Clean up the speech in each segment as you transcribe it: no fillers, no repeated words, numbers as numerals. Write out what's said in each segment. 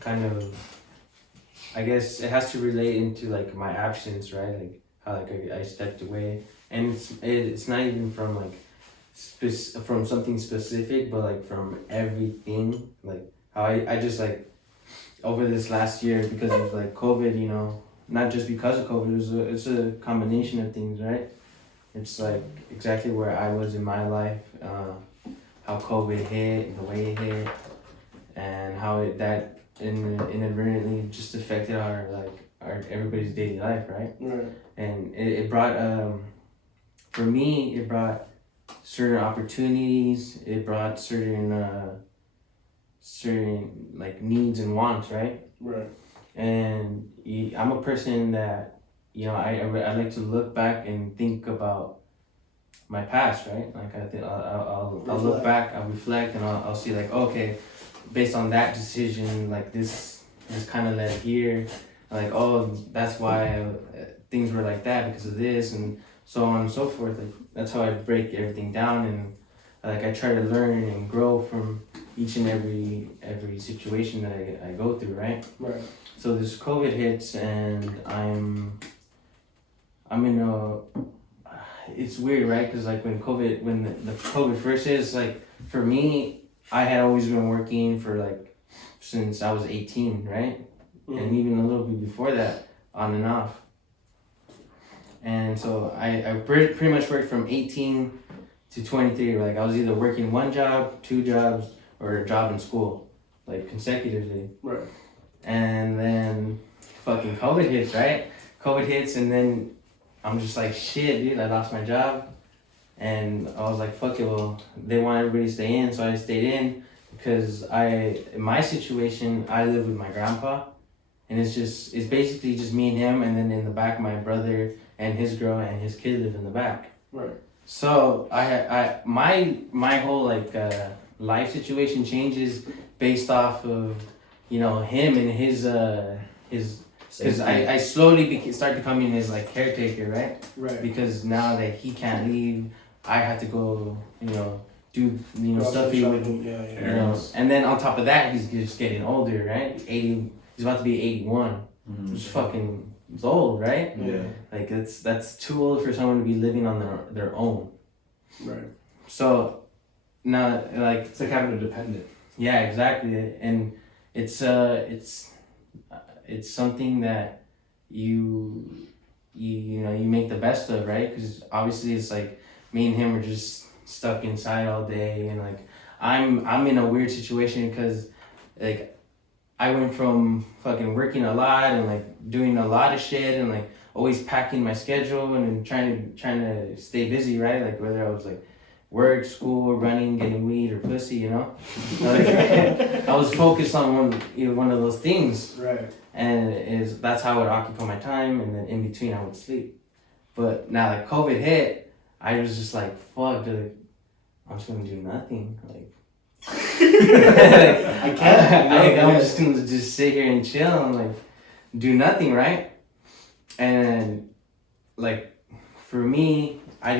kind of, I guess it has to relate into like my absence, right? Like how like I stepped away, and it's not even from like from something specific, but like from everything. Like how I just like over this last year because of like COVID, you know, not just because of COVID, it's a combination of things, right? It's like exactly where I was in my life, how COVID hit, the way it hit, and how that inadvertently just affected our everybody's daily life, right? Right. And it brought for me it brought certain opportunities. It brought certain like needs and wants, right? Right. And I'm a person that I like to look back and think about my past, right? Like I think I'll look back, I'll reflect, and I'll see like, okay, based on that decision, like this kind of led here, like, oh, that's why things were like that because of this, and so on and so forth. Like that's how I break everything down, and like I try to learn and grow from each and every situation that I go through, right? Right. So this COVID hits, and I'm in a. It's weird, right? Because like when the COVID first is like for me, I had always been working for like since I was 18, right? Mm-hmm. And even a little bit before that, on and off. And so I pretty much worked from 18 to 23. Like I was either working one job, two jobs, or a job in school, like consecutively. Right. And then fucking COVID hits, right? COVID hits, and then I'm just like, shit, dude, I lost my job. And I was like, fuck it, well, they want everybody to stay in, so I stayed in because in my situation, I live with my grandpa. And it's basically just me and him, and then in the back, my brother and his girl and his kid live in the back. Right. So my whole like life situation changes based off of, you know, him and his because I slowly start becoming his like caretaker, right? Right. Because now that he can't leave, I have to go, you know, do stuff he would, you know. And then on top of that, he's just getting older, right? He's about to be 81. Mm-hmm. Which fucking is old, right? Yeah. Like that's too old for someone to be living on their own. Right. So now, like it's like having a dependent. Yeah, exactly, and it's something that you make the best of, right? Because obviously it's like me and him are just stuck inside all day, and like I'm in a weird situation because like I went from fucking working a lot and like doing a lot of shit and like always packing my schedule and trying to stay busy, right? Like whether I was like work, school, running, getting weed or pussy, you know. Like, I was focused on one of those things, right? And that's how I would occupy my time, and then in between I would sleep. But now that COVID hit, I was just like, fuck, dude, I'm just gonna do nothing, like. I can't. I'm just gonna just sit here and chill and like do nothing, right? And like for me, I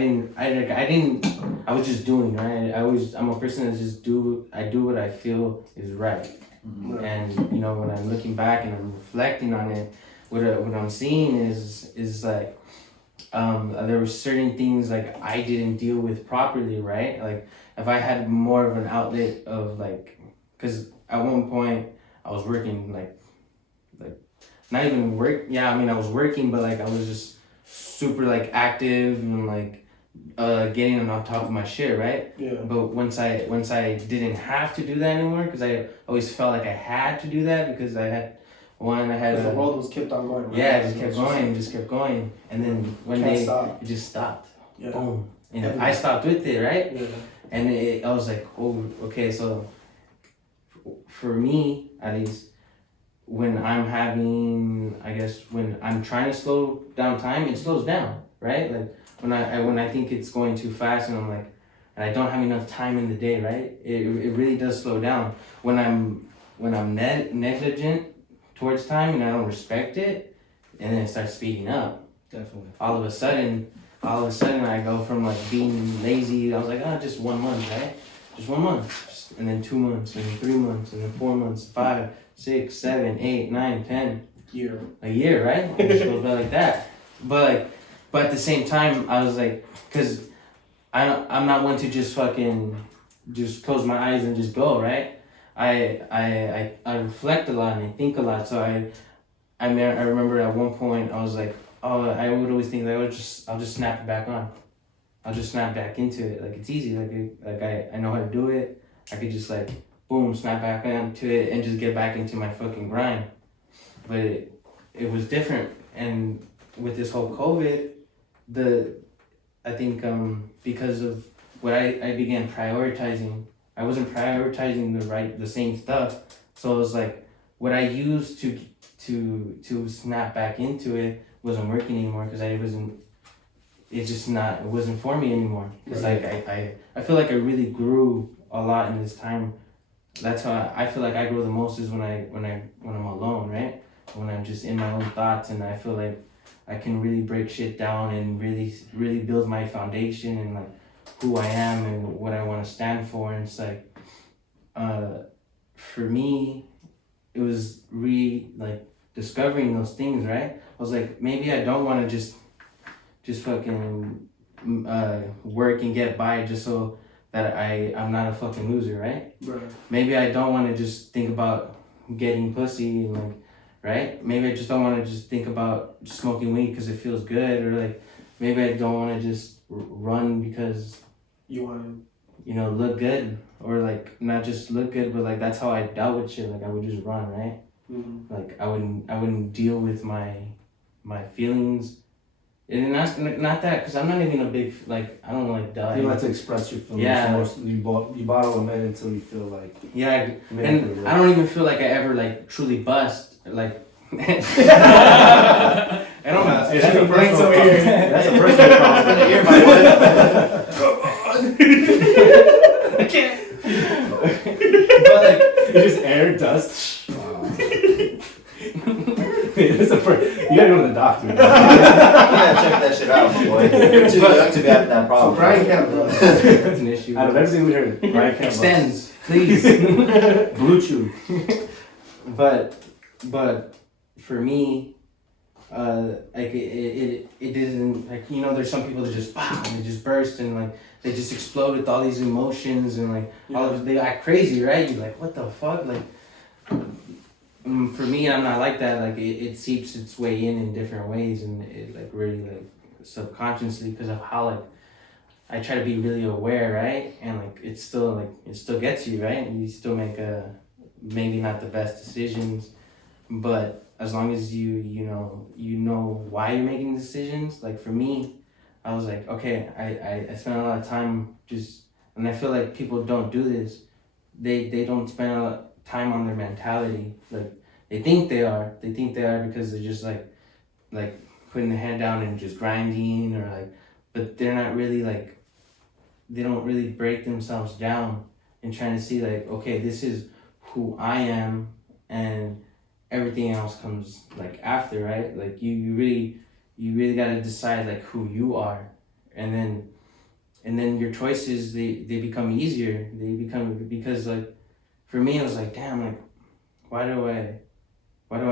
was just doing, right? I'm a person that I do what I feel is right. Mm-hmm. And you know, when I'm looking back and I'm reflecting on it, what I'm seeing is like there were certain things like I didn't deal with properly, right? Like if I had more of an outlet of like, because at one point I was working like not even work. Yeah, I mean I was working, but like I was just super like active and like getting on top of my shit, right? Yeah. But once I didn't have to do that anymore, because I always felt like I had to do that because the world was kept on going. Right? Yeah, it just kept going, and then one day it just stopped. Yeah. Boom, and I stopped with it, right? Yeah. And I was like, oh, okay, so for me at least, when I'm trying to slow down time, it slows down, right? Like when I think it's going too fast and I'm like, and I don't have enough time in the day, right? It really does slow down. When I'm negligent towards time and I don't respect it, and then it starts speeding up. Definitely. All of a sudden I go from like being lazy. I was like, oh, just 1 month, right? just 1 month, and then 2 months, and then 3 months, and then 4 months, 5, 6, 7, 8, 9, 10. A year, right? It just goes by like that. But at the same time, I was like, because I'm not one to just fucking just close my eyes and just go, right? I reflect a lot and I think a lot. So I remember at one point I was like, oh, I would always think that I'll just snap it back on. I'll just snap back into it. Like it's easy. Like I know how to do it. I could just like boom, snap back into it and just get back into my fucking grind. But it was different, and with this whole COVID, I think because of what I began prioritizing, I wasn't prioritizing the same stuff. So it was like what I used to snap back into it wasn't working anymore because it wasn't for me anymore. It's like I feel like I really grew a lot in this time. That's how I feel like I grow the most is when I'm alone, right? When I'm just in my own thoughts, and I feel like I can really break shit down and really build my foundation and like who I am and what I want to stand for. And it's like, for me, it was discovering those things, right? I was like, maybe I don't want to just fucking work and get by just so that I'm not a fucking loser, right? Maybe I don't want to just think about getting pussy and like, right? Maybe I just don't want to just think about just smoking weed because it feels good, or like maybe I don't want to just run because you want to look good, or like not just look good, but like that's how I dealt with shit. Like I would just run, right? Mm-hmm. Like I wouldn't deal with my feelings. And not that, because I'm not even a big, like, I don't like die. You like to express your feelings. Yeah. You bottle them in until you feel like... Yeah, and I don't even feel like I ever, like, truly bust. Like... I don't know. That's a personal problem. That's a personal problem. You're my Come on! I can't. But, like, it's just air, dust. You gotta go to the doctor. You gotta check that shit out, my boy. You're too young to be having that problem. So Brian can't. That's an issue. Out of everything we heard, Brian can't extends, please. Bluetooth. But for me, like it didn't, like, there's some people that just and they just burst and like they just explode with all these emotions and like they act crazy, right? You're like, what the fuck, like. For me, I'm not like that. Like it seeps its way in different ways, and it like really like subconsciously, because of how like I try to be really aware, right? And like it still gets you, right? You still make maybe not the best decisions, but as long as you know why you're making decisions. Like for me, I was like, okay, I spent a lot of time and I feel like people don't do this. They don't spend a lot of time on their mentality. Like they think they are because they're just like putting their head down and just grinding, or like, but they're not really like, they don't really break themselves down and trying to see like, okay, this is who I am and everything else comes like after, right? Like you really got to decide like who you are, and then your choices, they become easier. Because like for me, it was like, damn, like why do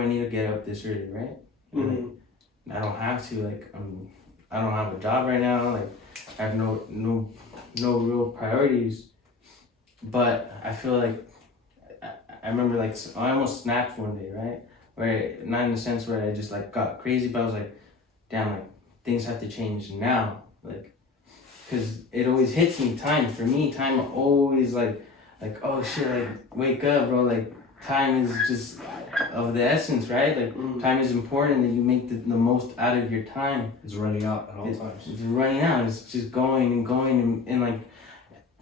I need to get up this early, right? Mm-hmm. Like, I don't have to, like, I don't have a job right now, like I have no real priorities. But I feel like I remember like I almost snapped one day, right? Where not in the sense where I just like got crazy, but I was like, damn, like things have to change now, like, because it always hits me. For me, time always like oh shit, like wake up, bro, like time is just of the essence, right? Like time is important, that you make the most out of your time. It's running out at all times. It's running out. It's just going and going, and like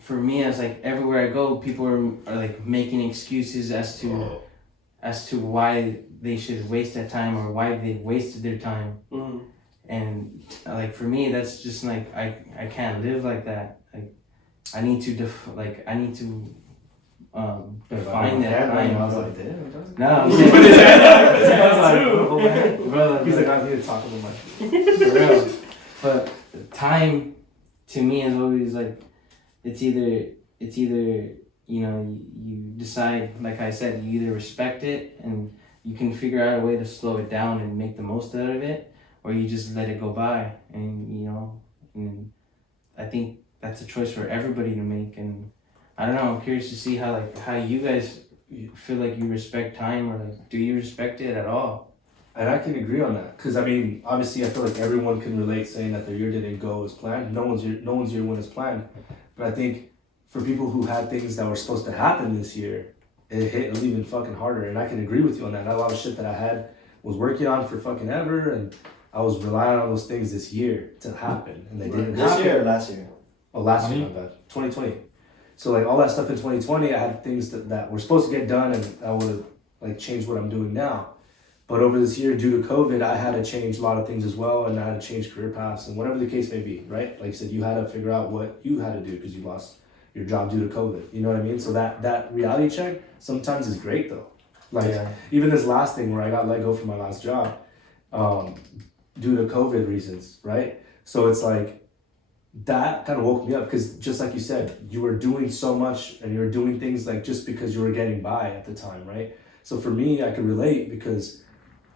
for me, it's like everywhere I go, people are like making excuses as to why they should waste that time, or why they wasted their time. And like for me, that's just like I can't live like that. Like I need to define that time. I was like, damn. No, I'm saying, he's like, I'm here to talk about my for real. But time to me is always like, it's either it's either, you decide, like I said, you either respect it and you can figure out a way to slow it down and make the most out of it, or you just let it go by. And I think that's a choice for everybody to make. And I don't know, I'm curious to see how you guys feel like you respect time, or like, do you respect it at all? And I can agree on that, because I mean, obviously, I feel like everyone can relate saying that their year didn't go as planned. No one's year went as planned, but I think for people who had things that were supposed to happen this year, it hit even fucking harder. And I can agree with you on that. A lot of shit that I had was working on for fucking ever, and I was relying on those things this year to happen, and they didn't This happen. year or last year? Oh, last year, my bad. 2020. So like all that stuff in 2020, I had things that were supposed to get done, and I would have like changed what I'm doing now. But over this year, due to COVID, I had to change a lot of things as well, and I had to change career paths and whatever the case may be, right? Like I said, you had to figure out what you had to do because you lost your job due to COVID. You know what I mean? So that reality check sometimes is great though. Like even this last thing where I got let go from my last job due to COVID reasons, right? So it's like that kind of woke me up, because just like you said, you were doing so much and you were doing things like just because you were getting by at the time, right? So for me, I could relate because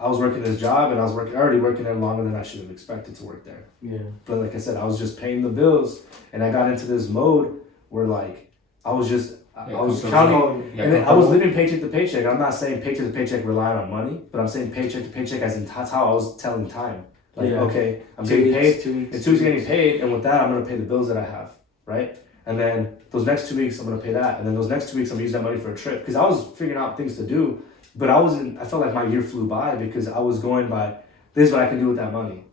I was working this job and I was already working there longer than I should have expected to work there. Yeah. But like I said, I was just paying the bills, and I got into this mode where like I was counting, and then I was living paycheck to paycheck. I'm not saying paycheck to paycheck relying on money, but I'm saying paycheck to paycheck as in that's how I was telling time. Like, okay, I'm getting paid, and 2 weeks getting paid, and with that, I'm gonna pay the bills that I have, right? And then those next 2 weeks, I'm gonna pay that, and then those next 2 weeks, I'm gonna use that money for a trip, because I was figuring out things to do, but I felt like my year flew by because I was going by, this is what I can do with that money.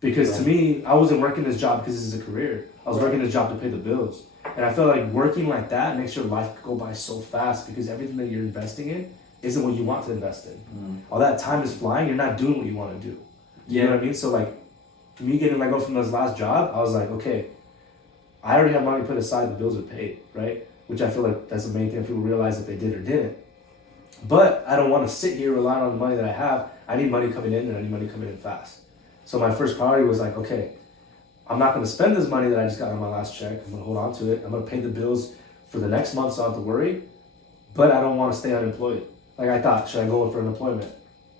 Because to me, I wasn't working this job because this is a career. I was working this job to pay the bills. And I feel like working like that makes your life go by so fast, because everything that you're investing in isn't what you want to invest in. All that time is flying, you're not doing what you want to do. You know what I mean? So like, me getting let go from this last job, I was like, okay, I already have money put aside, the bills are paid, right? Which I feel like that's the main thing that people realize that they did or didn't. But I don't want to sit here relying on the money that I have. I need money coming in, and I need money coming in fast. So my first priority was like, okay, I'm not going to spend this money that I just got on my last check. I'm going to hold on to it. I'm going to pay the bills for the next month so I don't have to worry. But I don't want to stay unemployed. Like I thought, should I go in for unemployment?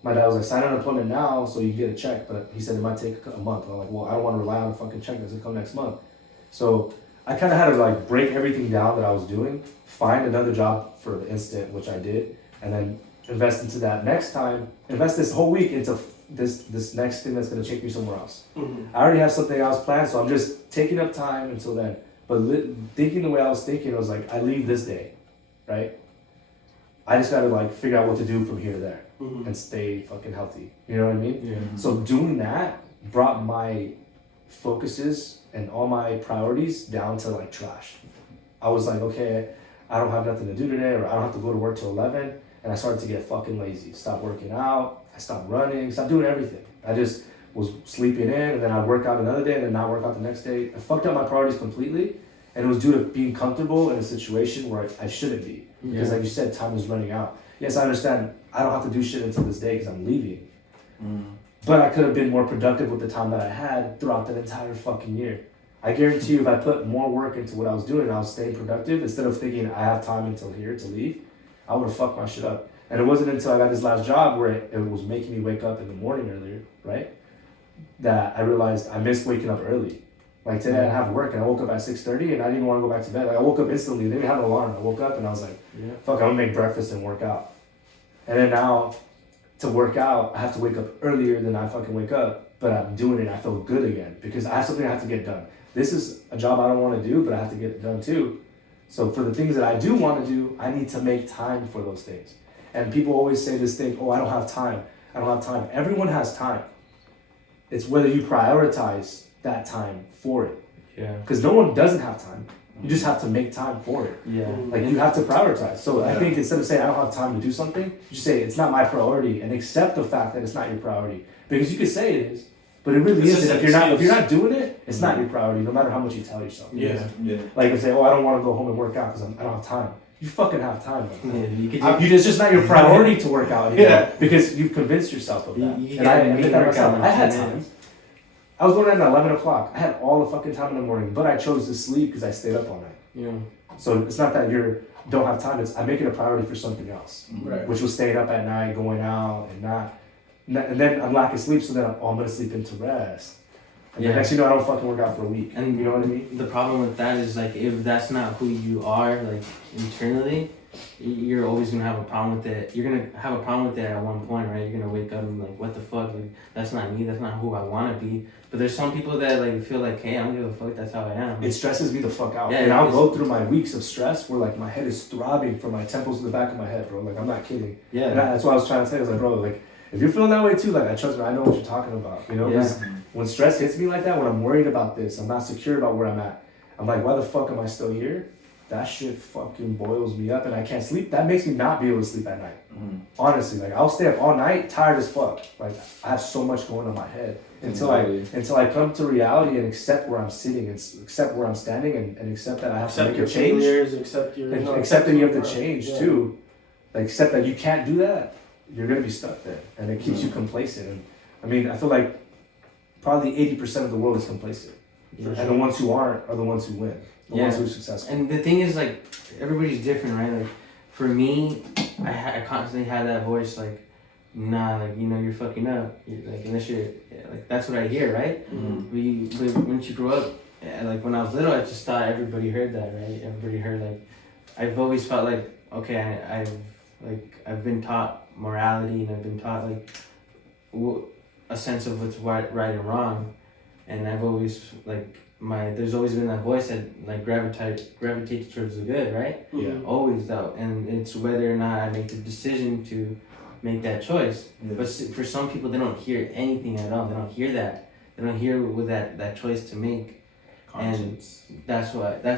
My dad was like, sign unemployment now so you get a check. But he said it might take a month. I'm like, well, I don't want to rely on a fucking check that's going to come next month. So I kind of had to like break everything down that I was doing, find another job for the instant, which I did, and then invest into that next time, invest this whole week into this next thing that's going to take me somewhere else. I already have something else planned, so I'm just taking up time until then. But thinking the way I was thinking, I was like, I leave this day, right? I just got to like figure out what to do from here to there and stay fucking healthy. You know what I mean? Yeah. So doing that brought my focuses and all my priorities down to like trash. I was like, okay, I don't have nothing to do today, or I don't have to go to work till 11. And I started to get fucking lazy. Stop working out. I stopped running. Stopped doing everything. I just was sleeping in, and then I'd work out another day, and then not work out the next day. I fucked up my priorities completely, and it was due to being comfortable in a situation where I shouldn't be. Because like you said, time was running out. Yes, I understand I don't have to do shit until this day because I'm leaving. But I could have been more productive with the time that I had throughout that entire fucking year. I guarantee you, if I put more work into what I was doing, I was staying productive instead of thinking I have time until here to leave. I would have fucked my shit up. And it wasn't until I got this last job where it was making me wake up in the morning earlier, right? That I realized I missed waking up early. Like today I didn't have work, and I woke up at 6:30 and I didn't even want to go back to bed. Like I woke up instantly, they didn't have an alarm. I woke up and I was like, fuck, I'm gonna make breakfast and work out. And then now to work out, I have to wake up earlier than I fucking wake up, but I'm doing it and I feel good again because I have something I have to get done. This is a job I don't want to do, but I have to get it done too. So for the things that I do want to do, I need to make time for those things. And people always say this thing, oh, I don't have time. I don't have time. Everyone has time. It's whether you prioritize that time for it. Yeah. Because no one doesn't have time. You just have to make time for it. Yeah. Like you have to prioritize. So I think instead of saying I don't have time to do something, you say it's not my priority and accept the fact that it's not your priority. Because you could say it is, but it really isn't. If you're not doing it, it's not your priority, no matter how much you tell yourself. Yeah. Like if say, oh, I don't want to go home and work out because I don't have time. You fucking have time. It's just not your priority to work out. Because you've convinced yourself of that. And I admit that myself. I had time. I was going at 11 o'clock. I had all the fucking time in the morning, but I chose to sleep because I stayed up all night. Yeah. So it's not that don't have time. It's I make it a priority for something else, Right. which was staying up at night, going out, and then I'm lacking sleep. So then I'm gonna sleep into rest. And then next thing you know, I don't fucking work out for a week. And you know what I mean? The problem with that is like if that's not who you are, like internally, you're always gonna have a problem with it. You're gonna have a problem with it at one point, right? You're gonna wake up and like, what the fuck? Like, that's not me. That's not who I want to be. But there's some people that like feel like, hey, I don't give a fuck. That's how I am. It stresses me the fuck out. Yeah, and I'll go through my weeks of stress where like my head is throbbing from my temples to the back of my head, bro. Like I'm not kidding. Yeah. And that's what I was trying to say. I was like, bro, like if you're feeling that way too, like I trust me, I know what you're talking about. You know, because when stress hits me like that, when I'm worried about this, I'm not secure about where I'm at. I'm like, why the fuck am I still here? That shit fucking boils me up and I can't sleep. That makes me not be able to sleep at night. Honestly, like I'll stay up all night, tired as fuck. Like I have so much going on in my head until I come to reality and accept where I'm sitting, and accept where I'm standing, and accept that I have to make a change. Accept your Accept that you have to change too. Like accept that you can't do that. You're gonna be stuck there, and it keeps you complacent. And I mean, I feel like probably 80% of the world is complacent, and the ones who aren't are the ones who win. The ones who are successful. And the thing is, like, everybody's different, right? Like, for me, I constantly had that voice, like, nah, like, you know, you're fucking up. Like, unless you're, like, that's what I hear, right? But when you grow up, like, when I was little, I just thought everybody heard that, right? Everybody heard, like, I've always felt like, okay, I've been taught morality, and I've been taught, like, a sense of what's right and wrong. And I've always, like, there's always been that voice that like gravitates towards the good, right? Yeah. Always though, and it's whether or not I make the decision to make that choice. Yeah. But for some people, they don't hear anything at all. They don't hear that. They don't hear with that choice to make. Conscience. And that's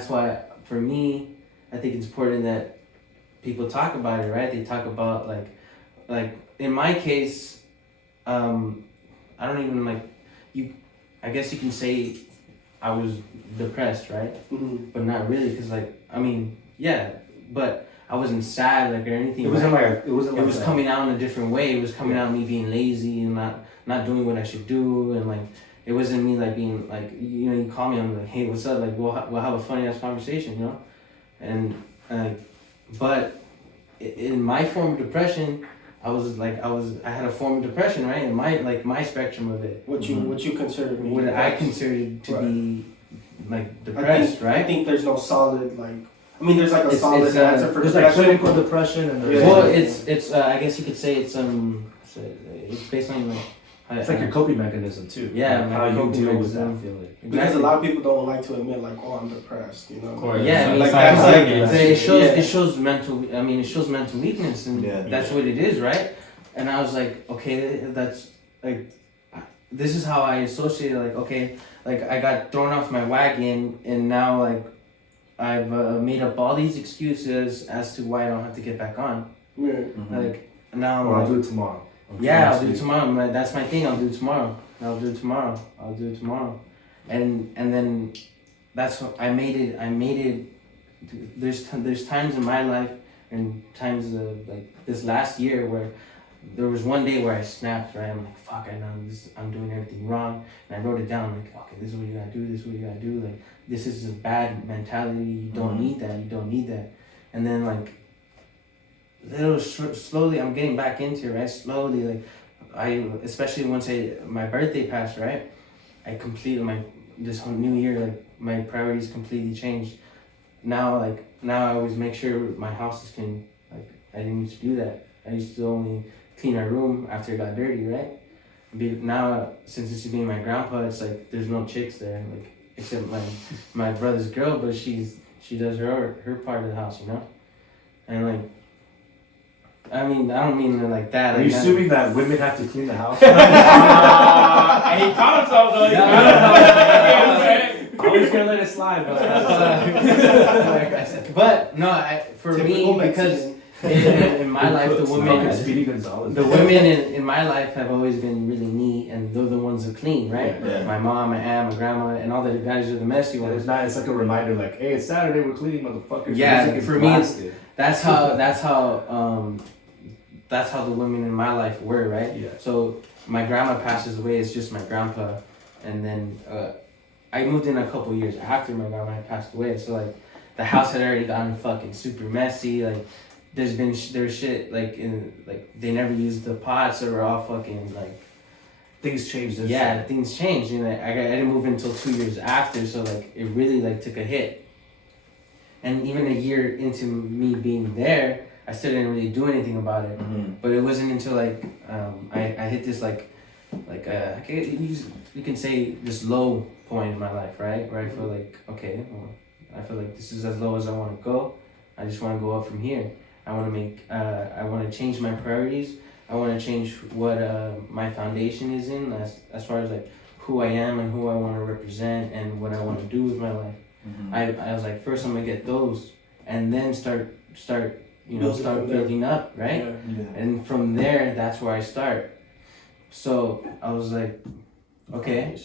why for me, I think it's important that people talk about it, right? They talk about like in my case, I don't even like you. I guess you can say I was depressed, right? But not really, because like I mean, yeah, but I wasn't sad like or anything. It wasn't like it was coming out in a different way. It was coming out me being lazy and not doing what I should do, and like it wasn't me like being like you call me, I'm like, hey, what's up? Like we'll have a funny ass conversation, you know, and but in my form of depression, I had a form of depression, right? And my spectrum of it. What you consider me? What I considered to be like depressed, right? I think there's no solid like. I mean, there's like a solid answer for there's depression. like clinical depression and there's well, it's I guess you could say it's based on like. It's like your coping mechanism too. Yeah, like how you deal with that mechanism. feeling. Exactly. Because a lot of people don't like to admit like, oh, I'm depressed, you know. Of course. Yeah, like that's that's like it shows mental. I mean, it shows mental weakness, and Yeah. that's what it is, right? And I was like, okay, that's like, this is how I associated. Like, okay, like I got thrown off my wagon, and now like I've made up all these excuses as to why I don't have to get back on. Yeah. Like now I'm Or like, I'll do it tomorrow. yeah, I'll do it tomorrow. That's my thing. I'll do it tomorrow. And then that's what I made it. There's times in my life and times of like this last year where there was one day where I snapped, right? I'm like, fuck, I know I'm doing everything wrong. And I wrote it down, like, okay, this is what you gotta do, this is what you gotta do. Like, this is a bad mentality. You don't need that. You don't need that. And then like, slowly I'm getting back into it, right? Slowly, like especially once my birthday passed, right? I completed this whole new year, like my priorities completely changed. Now I always make sure my house is clean. Like I didn't used to do that. I used to only clean my room after it got dirty, right? Now since this is being my grandpa, it's like there's no chicks there, like except my brother's girl, but she does her part of the house, you know? And like, I mean, I don't mean it like that. Are you assuming that women have to clean the house? Hey, he caught himself though. I was gonna let it slide, but no, for me, because in my life, the women in my life have always been really neat, and they're the ones that clean, right? Yeah. My mom, my aunt, my grandma, and all the guys are the messy ones. It's like a reminder, like, hey, it's Saturday, we're cleaning, motherfuckers. Yeah, for me, that's how the women in my life were, right? Yeah. So my grandma passes away, it's just my grandpa, and then I moved in a couple years after my grandma had passed away. So like the house had already gotten fucking super messy. Like, there's shit like they never used the pots. They were all fucking like. Things changed. Yeah, things changed. You know, I didn't move until 2 years after, so like it really like took a hit. And even a year into me being there, I still didn't really do anything about it. Mm-hmm. But it wasn't until like I hit this you can say this low point in my life, right? Where I feel like I feel like this is as low as I want to go. I just want to go up from here. I want to change my priorities. I want to change what my foundation is in as far as like who I am and who I want to represent and what I want to do with my life. Mm-hmm. I was like, first I'm gonna get those, and then start building up, right? Yeah. And from there, that's where I start. So I was like, okay,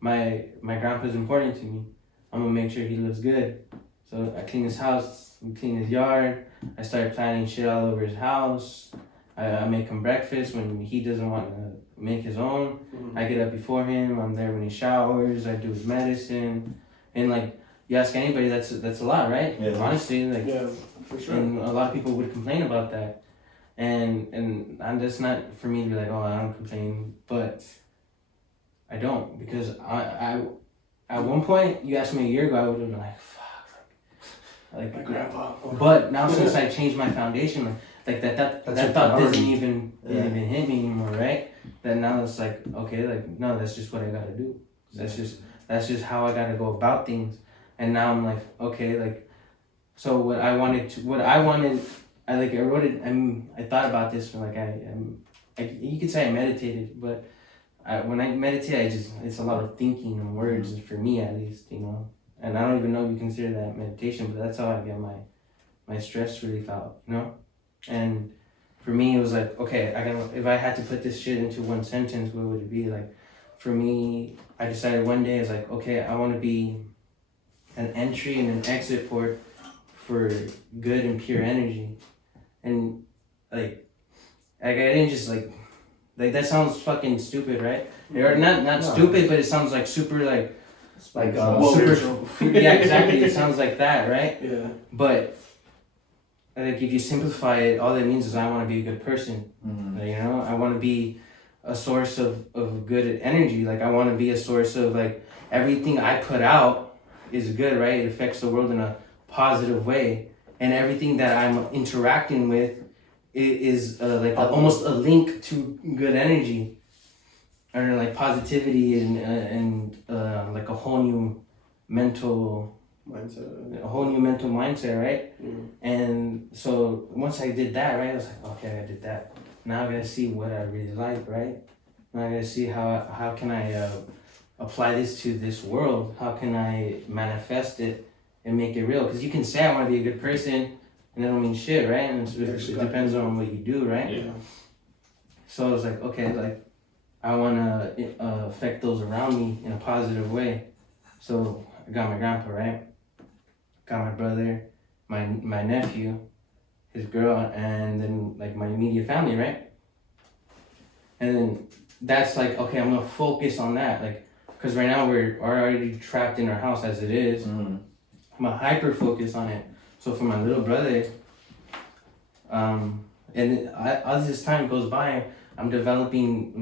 my grandpa's important to me. I'm gonna make sure he lives good. So I clean his house, we clean his yard. I started planting shit all over his house. I make him breakfast when he doesn't want to make his own. Mm-hmm. I get up before him. I'm there when he showers. I do his medicine, and like you ask anybody, that's a lot, right? Yeah. Honestly, like Yeah, for sure. and a lot of people would complain about that, and that's not for me to be like, oh, I don't complain, but I don't, because I at one point you asked me a year ago, I would have been like, fuck, like My grandpa. but now since I changed my foundation, like that That's that your thought priority. didn't even Yeah. hit me anymore, right? Then now it's like, okay, like no, that's just what I gotta do. That's just how I gotta go about things. And now I'm like, okay, like, so what I wanted, I wrote it. I thought about this for like you could say I meditated, but when I meditate, it's a lot of thinking and words for me at least, you know. And I don't even know if you consider that meditation, but that's how I get my stress relief out, you know. And for me, it was like, okay, if I had to put this shit into one sentence, what would it be? Like, for me, I decided one day, I was like, okay, I want to be an entry and an exit port for good and pure energy. And like I didn't just like that sounds fucking stupid, right? Or not stupid, but it sounds like super like super. Yeah, exactly. It sounds like that, right? Yeah. But like if you simplify it, all that means is I want to be a good person. Mm-hmm. You know, I want to be a source of good energy. Like I want to be a source of like everything I put out is good, right? It affects the world in a positive way, and everything that I'm interacting with is like almost a link to good energy, or like positivity and like a whole new mental mindset, right? Mm. And so once I did that, right, I was like, okay, I did that. Now I gotta see what I really like, right? Now I gotta see how can I apply this to this world? How can I manifest it and make it real? Because you can say I want to be a good person, and that don't mean shit, right? And it depends on what you do, right? Yeah. So I was like, okay, like I want to affect those around me in a positive way. So I got my grandpa, right? Got my brother, my nephew, his girl, and then like my immediate family, right? And then that's like, okay, I'm gonna focus on that, like, because right now we're already trapped in our house as it is. Mm-hmm. I'm gonna hyper focus on it. So for my little brother, and as this time goes by, I'm developing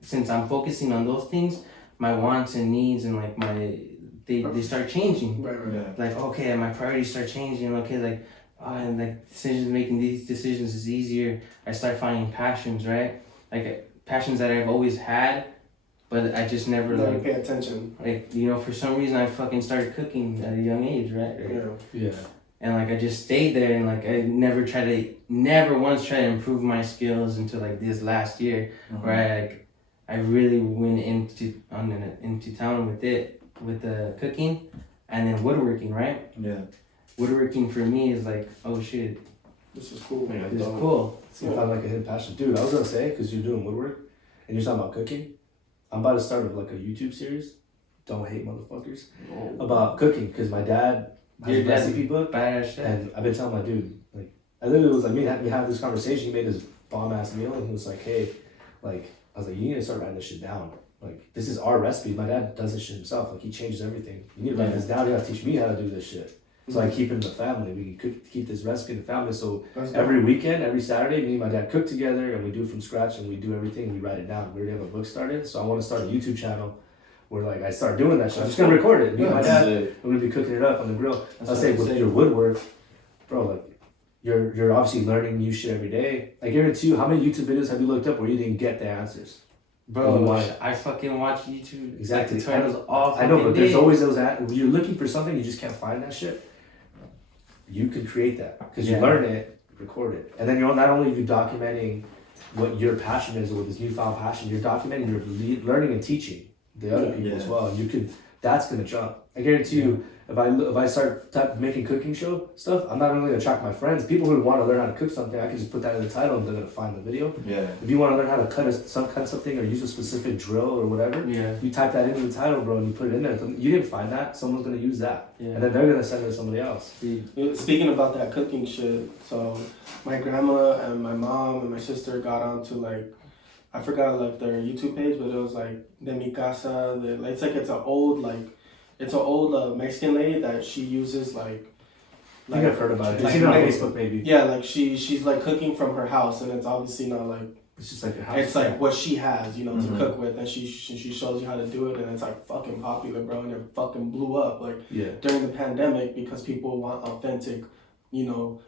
since I'm focusing on those things, my wants and needs and like they start changing. Right. Yeah. Like, okay, my priorities start changing. Okay, like, and like making these decisions is easier. I start finding passions, right? Like passions that I've always had, but I just never You like pay attention. like, you know, for some reason I fucking started cooking at a young age, right? Yeah. And like I just stayed there, and like I never once tried to improve my skills until like this last year, Mm-hmm. where I really went into town with the cooking, and then woodworking, right? Yeah. Woodworking for me is like, oh shit, This is cool. Yeah, this is cool. See if I like a hidden passion. Dude, I was gonna say, because you're doing woodwork and you're talking about cooking, I'm about to start like a YouTube series. Don't hate motherfuckers. About cooking, because my dad has a recipe book, Badass shit. and I've been telling my dude, like, I literally was like, we had this conversation. He made this bomb ass meal, and he was like, hey, like, I was like, you need to start writing this shit down. Like, this is our recipe. My dad does this shit himself. Like, he changes everything. You need to write this down. You gotta teach me how to do this shit. So I keep it in the family. We could keep this recipe in the family. So every weekend, every Saturday, me and my dad cook together and we do it from scratch and we do everything. We write it down. We already have a book started. So I want to start a YouTube channel where like I start doing that shit. I'm just gonna record it. Me and my dad, we're gonna be cooking it up on the grill. I'll say with your woodwork, bro, like you're obviously learning new shit every day. I guarantee you, how many YouTube videos have you looked up where you didn't get the answers? Bro, I fucking watch YouTube Exactly. tutorials all I know, but there's day. always those when you're looking for something, you just can't find that shit. You can create that because you learn it, record it, and then you're not only you documenting what your passion is or this newfound passion, you're documenting your learning and teaching the other people as well. You could, that's gonna jump. I guarantee you, if I start making cooking show stuff, I'm not only gonna attract my friends, people who want to learn how to cook something. I can just put that in the title and they're gonna find the video. Yeah. If you want to learn how to cut something or use a specific drill or whatever, you type that into the title, bro, and you put it in there. You didn't find that, someone's gonna use that, and then they're gonna send it to somebody else. Speaking about that cooking shit, so my grandma and my mom and my sister got onto like, I forgot like their YouTube page, but it was like De Mi Casa. It's an old Mexican lady that she uses like. I think I've heard about it. I've Like, seen it on Facebook maybe. Yeah, like she's like cooking from her house, and it's obviously not like. It's just like a house. It's like what she has, you know, to cook with, and she shows you how to do it, and it's like fucking popular, bro, and it fucking blew up like during the pandemic because people want authentic, you know,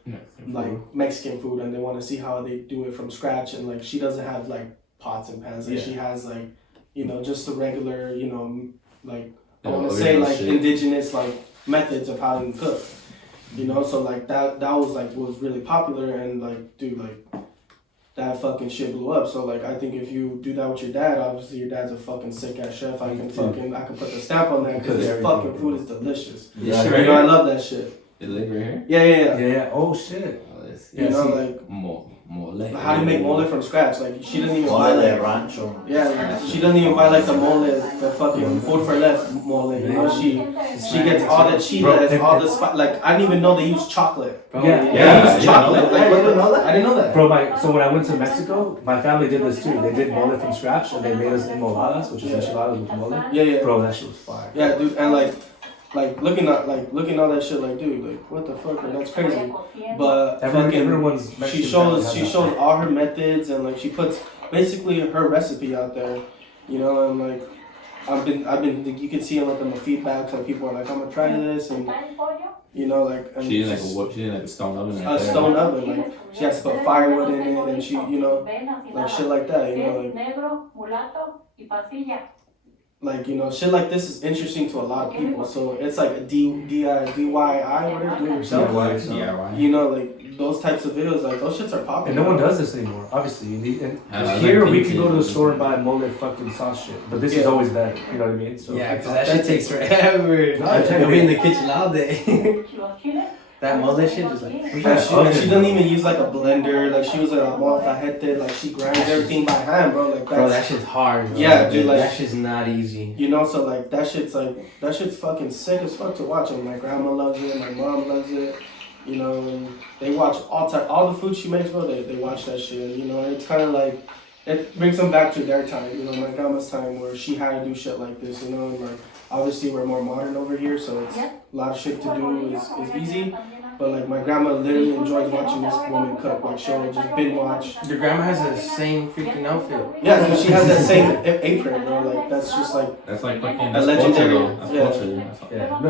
like Mexican food, and they want to see how they do it from scratch, and like she doesn't have like pots and pans, like she has like, you know, just the regular, you know, like I want to say like indigenous like methods of how to cook, you know, so like that was like what was really popular, and like dude, like that fucking shit blew up. So like I think if you do that with your dad, obviously your dad's a fucking sick ass chef. I can put the stamp on that because his fucking food is delicious. Yeah, you know, I love that shit. Is it right here? Yeah. Oh shit. You know, like mole. how do you make mole from scratch? Like she doesn't even buy Mole like rancho. she doesn't even buy like the mole, the fucking food for less mole. You know, she gets all the chiles, all the like I didn't even know they use chocolate. Yeah. They use chocolate. Like, I didn't know that. I didn't know that. Bro, so when I went to Mexico, my family did this too. They did mole from scratch and they made us enmoladas, which is enchiladas with mole. Yeah. Bro, that shit was fire. Yeah, dude, and like looking at that shit, like, dude, like, what the fuck, like, that's crazy. But everyone's she shows all her methods, and like she puts basically her recipe out there, you know, and like I've been you can see like in the feedback, like people are like, I'm gonna try this, and you know, like, and She did like a stone oven. A stone oven, like she has to put firewood in it, and she, you know, like shit like that, you know, like, you know, shit like this is interesting to a lot of people. So it's like a DIY, whatever, do it yourself. DIY. You know, like those types of videos, like those shits are popular. And no one does this anymore, obviously. And here we can go to the store and buy mole fucking sauce shit, but this is always better. You know what I mean? So yeah, because that shit takes forever. You'll be in the kitchen all day. That mole shit is like. She doesn't even use like a blender. Like she was a molcajete. Like she grinds everything by hand, bro. Like bro, that shit's hard. Bro. Yeah, dude. Like that shit's not easy. You know, so like that shit's fucking sick as fuck to watch. And my grandma loves it. My mom loves it. You know, and they watch all the food she makes, bro. They watch that shit. You know, it's kind of like it brings them back to their time. You know, my grandma's time where she had to do shit like this. You know, and like obviously we're more modern over here, so it's a lot of shit to do is easy. But like my grandma literally enjoys watching this woman cook. Like she'll just binge watch. Your grandma has the same freaking outfit. Yeah, dude, she has that same apron, bro. Like that's just like that's like fucking a legendary.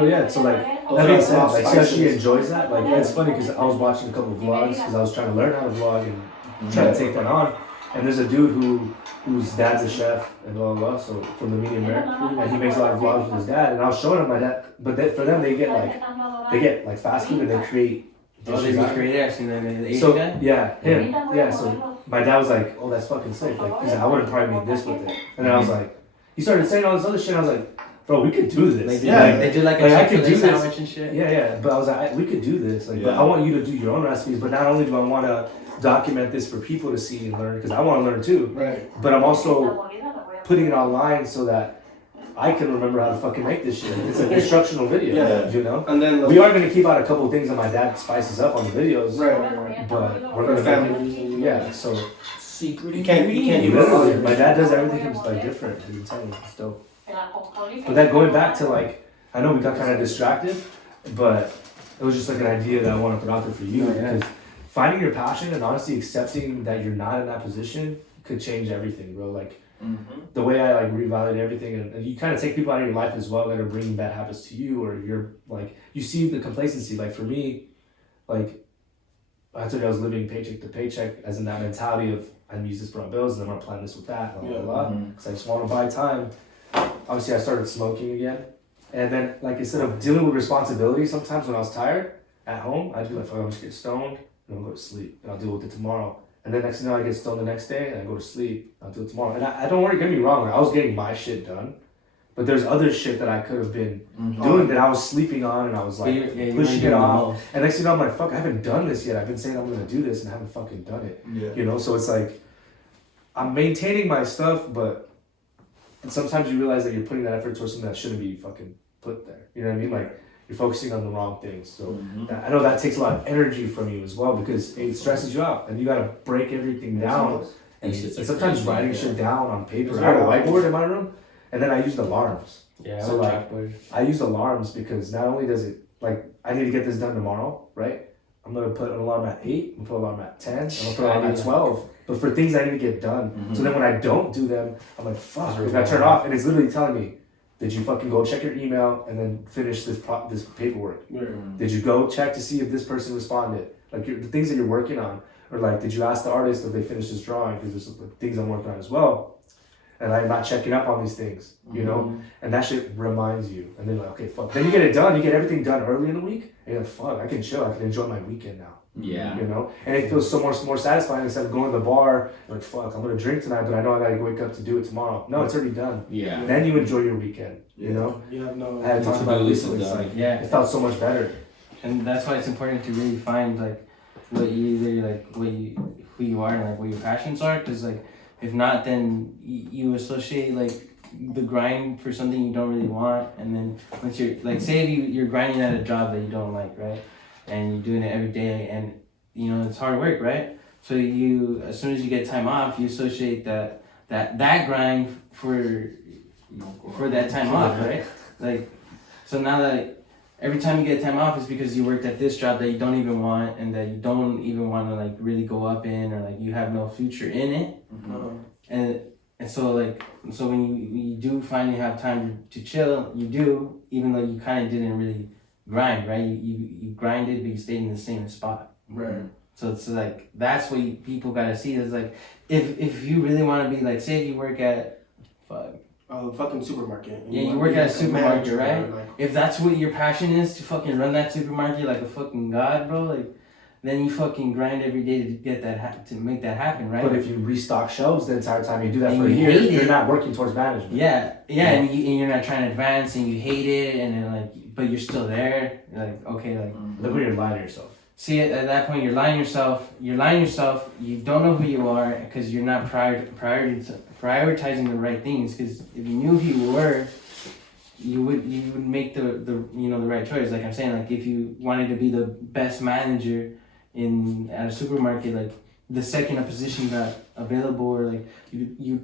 Yeah. So like that makes sense. Like see how she enjoys that. Like it's funny because I was watching a couple of vlogs because I was trying to learn how to vlog and trying to take that on. And there's a dude whose dad's a chef and blah blah blah. So from the medium rare, and he makes a lot of vlogs with his dad. And I was showing him my dad, but for them they get like fast food and they create. Oh, they recreate it. I've seen that in the Asian So guy? yeah, him. Yeah. So my dad was like, "Oh, that's fucking sick." Like he's like, "I wouldn't probably make this with it." And then I was like, he started saying all this other shit. And I was like, "Bro, we could do this." They did like a I could do Chick-fil-A this. sandwich and shit. Yeah. But I was like, we could do this. Like, but I want you to do your own recipes. But not only do I want to document this for people to see and learn, because I want to learn too. Right. But I'm also putting it online so that I can remember how to fucking make this shit. It's an instructional video, you know? And then we are going to keep out a couple of things that my dad spices up on the videos. Right. But we're For going family to reasons. yeah, so Secret You can't Even my dad does everything like different. I'm telling you, it's dope. But then going back to like, I know we got kind of distracted, but it was just like an idea that I want to put out there for you. Because finding your passion and honestly accepting that you're not in that position could change everything, bro. Like the way I like reevaluate everything, and you kind of take people out of your life as well that are bringing bad habits to you, or you're like, you see the complacency. Like for me, like I told you I was living paycheck to paycheck, as in that mentality of I'm use this for my bills and I'm gonna plan this with that, blah blah blah. Because I just want to buy time. Obviously, I started smoking again, and then like instead of dealing with responsibility, sometimes when I was tired at home, I'd be like, "Fuck, I'm just get stoned and I'll go to sleep, and I'll deal with it tomorrow." And then next thing you know, I get stoned the next day and I go to sleep. I'll do it tomorrow. And I don't worry, get me wrong, like, I was getting my shit done, but there's other shit that I could have been doing that I was sleeping on, and I was like pushing it off. And next thing you know, I'm like, fuck, I haven't done this yet. I've been saying I'm gonna do this and I haven't fucking done it. Yeah. You know, so it's like I'm maintaining my stuff, but sometimes you realize that you're putting that effort towards something that shouldn't be fucking put there. You know what I mean? Like you're focusing on the wrong things. So I know that takes a lot of energy from you as well, because it stresses you out and you gotta break everything down. And sometimes writing shit down on paper. I have a whiteboard in my room, and then I use alarms. Yeah. So like I use alarms because not only does it like I need to get this done tomorrow, right? I'm gonna put an alarm at 8, I'm gonna put an alarm at 10, I'm gonna put an alarm at 12. But for things I need to get done. So then when I don't do them, I'm like, fuck, I turn it off, and it's literally telling me, did you fucking go check your email and then finish this paperwork? Did you go check to see if this person responded? Like the things that you're working on, or like, did you ask the artist if they finished this drawing? Because there's like, things I'm working on as well, and I'm not checking up on these things, you know. And that shit reminds you, and then like, okay, fuck. Then you get it done. You get everything done early in the week, and you're like, fuck, I can chill. I can enjoy my weekend now. Yeah. You know, and it feels so much more satisfying instead of going to the bar. Like, fuck, I'm gonna drink tonight, but I know I gotta wake up to do it tomorrow. No, it's already done. Yeah. Then you enjoy your weekend. You know. You have no. I had talked about it recently. It's like, it felt so much better. And that's why it's important to really find like what you either like who you are and like what your passions are, because like if not, then you associate like the grind for something you don't really want, and then once you're like, say if you're grinding at a job that you don't like, right, and you're doing it every day, and you know it's hard work, right? So you, as soon as you get time off, you associate that grind for that time off, right? Like, so now that every time you get time off, it's because you worked at this job that you don't even want, and that you don't even want to like really go up in, or like you have no future in it. And so like, so when you do finally have time to chill, you do, even though you kind of didn't really grind, right? You grinded, but you stayed in the same spot. Right. So it's like, that's what people gotta see. Is like, if you really want to be like, say if you work at fucking supermarket. Yeah, you work at a supermarket, right? Like, if that's what your passion is, to fucking run that supermarket like a fucking god, bro, like, then you fucking grind every day to get that to make that happen, right? But if you restock shelves the entire time, you do that for a year, you're not working towards management. Yeah, and you're not trying to advance, and you hate it, and then like, but you're still there. You're like, okay, like, look when you're lying to yourself. See, at that point, you're lying yourself. You don't know who you are because you're not prioritizing the right things. Because if you knew who you were, you would make the right choice. Like I'm saying, like if you wanted to be the best manager at a supermarket, like the second a position got available, or like you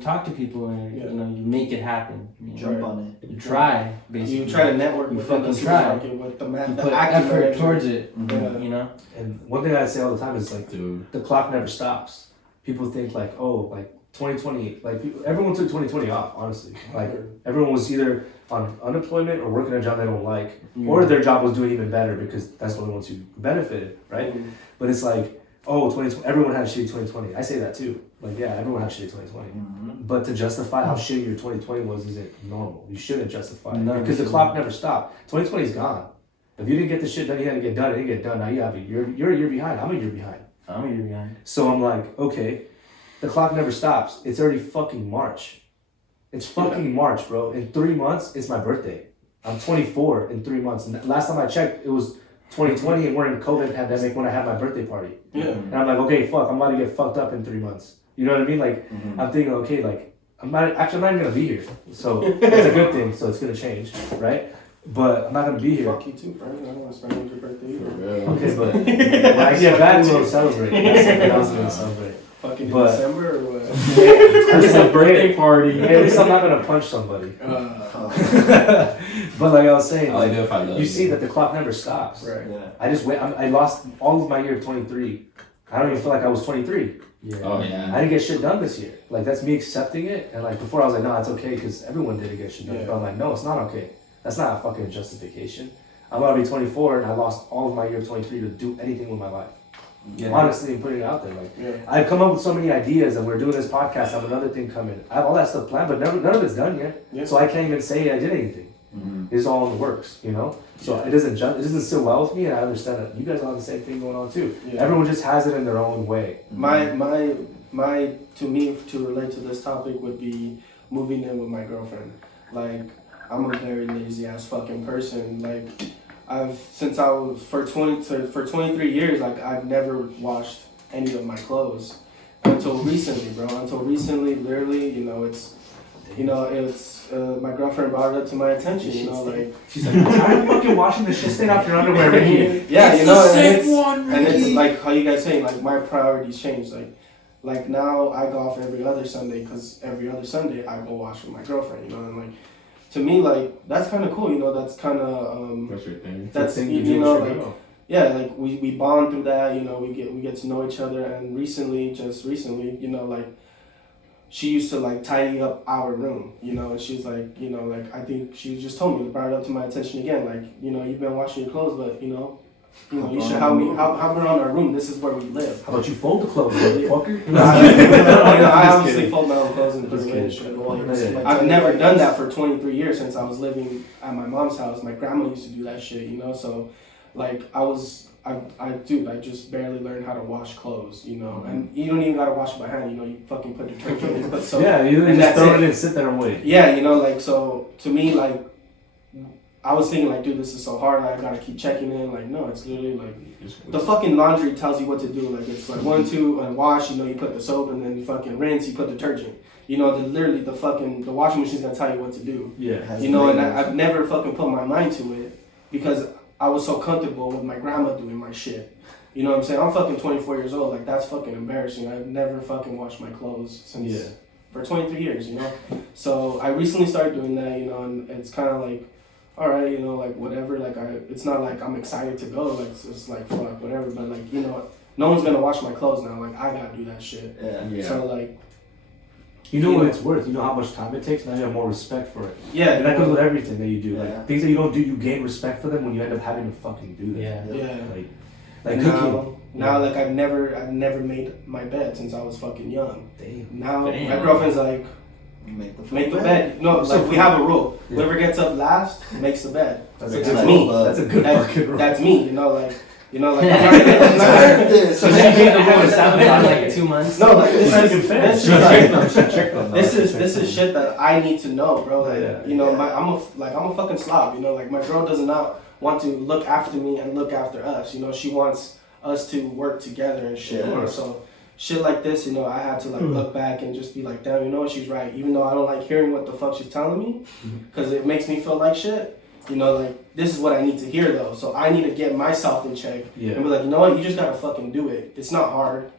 talk to people and you make it happen. Jump on it. You try, basically. You try to network with the supermarket with the man. You put effort towards it. You know. And one thing I say all the time is like, the clock never stops. People think like, oh, like 2020, like everyone took 2020 off. Honestly, like everyone was either on unemployment or working a job they don't like, or their job was doing even better because that's the only ones who benefited, right? But it's like, oh, 2020, everyone had a shitty 2020. I say that too. Like, yeah, everyone had a shitty 2020. But to justify how shitty your 2020 was isn't normal. You shouldn't justify it because the clock never stopped. 2020 is gone. If you didn't get the shit done, you had to get done. It didn't get done. Now you're a year behind. I'm a year behind. So I'm like, okay, the clock never stops. It's already fucking March. It's fucking March, bro. In 3 months, it's my birthday. I'm 24 in 3 months. And last time I checked, it was 2020, and we're in a COVID pandemic when I had my birthday party. Yeah. And I'm like, okay, fuck, I'm about to get fucked up in 3 months. You know what I mean? Like, I'm thinking, okay, like, I'm not even gonna be here. So it's a good thing. So it's gonna change, right? But I'm not gonna be here. Fuck you too, friend. I don't want to spend your birthday either. Okay, but when I get back, we'll celebrate. That's what else we're gonna celebrate. Fucking in But- December or what? It's a birthday party. At least I'm not gonna punch somebody. But like I was saying, All I do if I love you see that the clock never stops. Right. Yeah. I just went. I lost all of my year of 23. I don't even feel like I was 23. Yeah. Oh I yeah. didn't get shit done this year. Like that's me accepting it. And like before, I was like, no, it's okay because everyone didn't get shit done. Yeah. But I'm like, no, it's not okay. That's not a fucking justification. I'm about to be 24 and I lost all of my year of 23 to do anything with my life. Yeah. Honestly, and putting it out there, like Yeah. I've come up with so many ideas, and we're doing this podcast. I have another thing coming. I have all that stuff planned, but none of it's done yet. Yeah. So I can't even say I did anything. Mhm. It's all in the works, you know. So it doesn't sit well with me, and I understand that you guys all have the same thing going on too. Yeah. Everyone just has it in their own way. My to me to relate to this topic would be moving in with my girlfriend. Like I'm a very lazy ass fucking person. Like since I was for 23 years, like I've never washed any of my clothes until recently, bro. Until recently, literally, it's my girlfriend brought it up to my attention. You know, like She's like, I'm tired of fucking washing the shit stain off your underwear, Ricky. yeah, It's you know, the and same one, and it's Ricky. like how you guys saying, like my priorities changed. Like now I go off every other Sunday because every other Sunday I go wash with my girlfriend. You know, and like to me, like that's kind of cool. You know, that's kind of What's your thing? that's Thing you, do know with your like girl. yeah, like we bond through that. You know, we get to know each other, and just recently, you know, like she used to like tidy up our room, you know, and she's like, you know, like I think she just told me, brought it up to my attention again, like, you know, you've been washing your clothes, but you should help me help around our room. This is where we live. How about you fold the clothes, motherfucker? I obviously fold my own clothes and put them in. Just Shit. kidding. Like, I've never done that for 23 years since I was living at my mom's house. My grandma used to do that shit, you know. So, like, I just barely learned how to wash clothes, you know. And you don't even gotta wash it by hand, you know. You fucking put detergent and put soap. Yeah, you and just that's throw it it. in and sit there and wait. Yeah, you know, like, so to me, like, I was thinking, like, dude, this is so hard. I gotta keep checking in. Like, no, it's literally like the fucking laundry tells you what to do. Like, it's like 1, 2, and wash. You know, you put the soap and then you fucking rinse. You put detergent. You know, literally the washing machine's gonna tell you what to do. Yeah. You know, and I've never fucking put my mind to it because I was so comfortable with my grandma doing my shit. You know what I'm saying? I'm fucking 24 years old. Like, that's fucking embarrassing. I've never fucking washed my clothes since for 23 years. You know, so I recently started doing that. You know, and it's kind of like, all right, you know, like whatever. Like it's not like I'm excited to go. Like it's like fuck whatever. But like, you know, no one's gonna wash my clothes now. Like I gotta do that shit. Yeah. So like, You know what it's worth. You know how much time it takes. Now you have more respect for it. yeah, And that goes with everything that you do. Yeah. Like things that you don't do, you gain respect for them when you end up having to fucking do them. Yeah. yeah. Like And cooking. now, like I've never made my bed since I was fucking young. Damn. Now my Damn. girlfriend's like, make the bed. No, So like we have a rule. Yeah. Whoever gets up last makes the bed. That's Makes a good it me. cool, That's a good fucking rule. That's me. You know, like I'm not gonna- So then you gave the rule in like 2 months? No, like It's not even this fair. is She checked them. this is shit that I need to know, bro. Like Yeah. you know, I'm a fucking slob. You know, like my girl does not want to look after me and look after us. You know, she wants us to work together and shit. Yeah. You know? So shit like this, you know, I had to like look back and just be like, damn, you know what, she's right. Even though I don't like hearing what the fuck she's telling me, because it makes me feel like shit. You know, like this is what I need to hear though. So I need to get myself in check and be like, you know what, you just gotta fucking do it. It's not hard.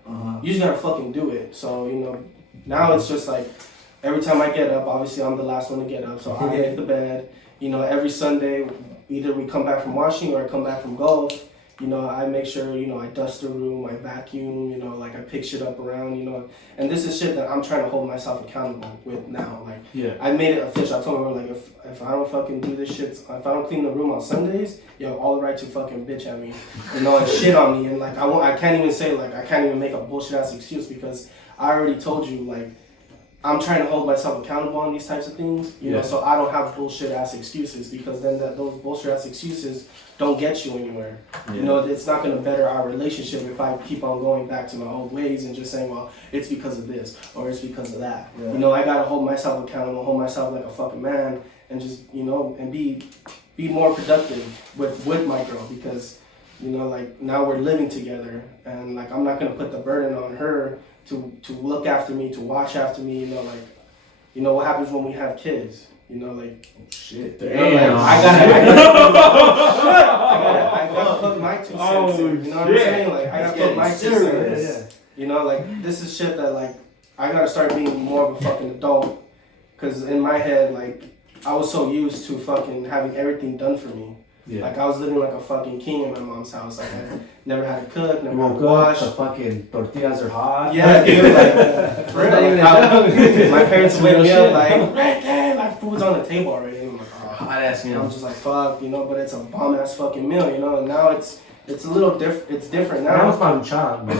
You just gotta fucking do it. So, you know, now it's just like every time I get up, obviously I'm the last one to get up. So I make the bed. You know, every Sunday, either we come back from washing or I come back from golf. You know, I make sure, you know, I dust the room, I vacuum, you know, like I pick shit up around, you know. And this is shit that I'm trying to hold myself accountable with now. Like, I made it official. I told her, like, if I don't fucking do this shit, if I don't clean the room on Sundays, you have all the right to fucking bitch at me, you know, and shit on me. And, like, I can't even say, like, I can't even make a bullshit-ass excuse because I already told you, like, I'm trying to hold myself accountable on these types of things, you know, so I don't have bullshit-ass excuses because then those bullshit-ass excuses don't get you anywhere. You know, it's not going to better our relationship if I keep on going back to my old ways and just saying, well, it's because of this or it's because of that. Yeah. You know, I got to hold myself accountable, hold myself like a fucking man and just, you know, and be more productive with my girl because, you know, like now we're living together and like I'm not going to put the burden on her to look after me, to watch after me, you know, like, you know, what happens when we have kids? You know, like, Shit. you know, like, I gotta put my 2 cents in. You know what I'm saying? Like, I gotta put my 2 cents. You know, like, this is shit that, like, I gotta start being more of a fucking adult. Because in my head, like, I was so used to fucking having everything done for me. Yeah. Like, I was living like a fucking king in my mom's house. Like, I never had to cook, never had to wash. The fucking tortillas are hot. Yeah, dude, like, for real. My parents wake me up like, food's on the table already. And I'm like, oh, hot ass meal. I'm just like, fuck, you know, but it's a bomb ass fucking meal, you know, and now it's a little different. It's different now. Now it's my child, man.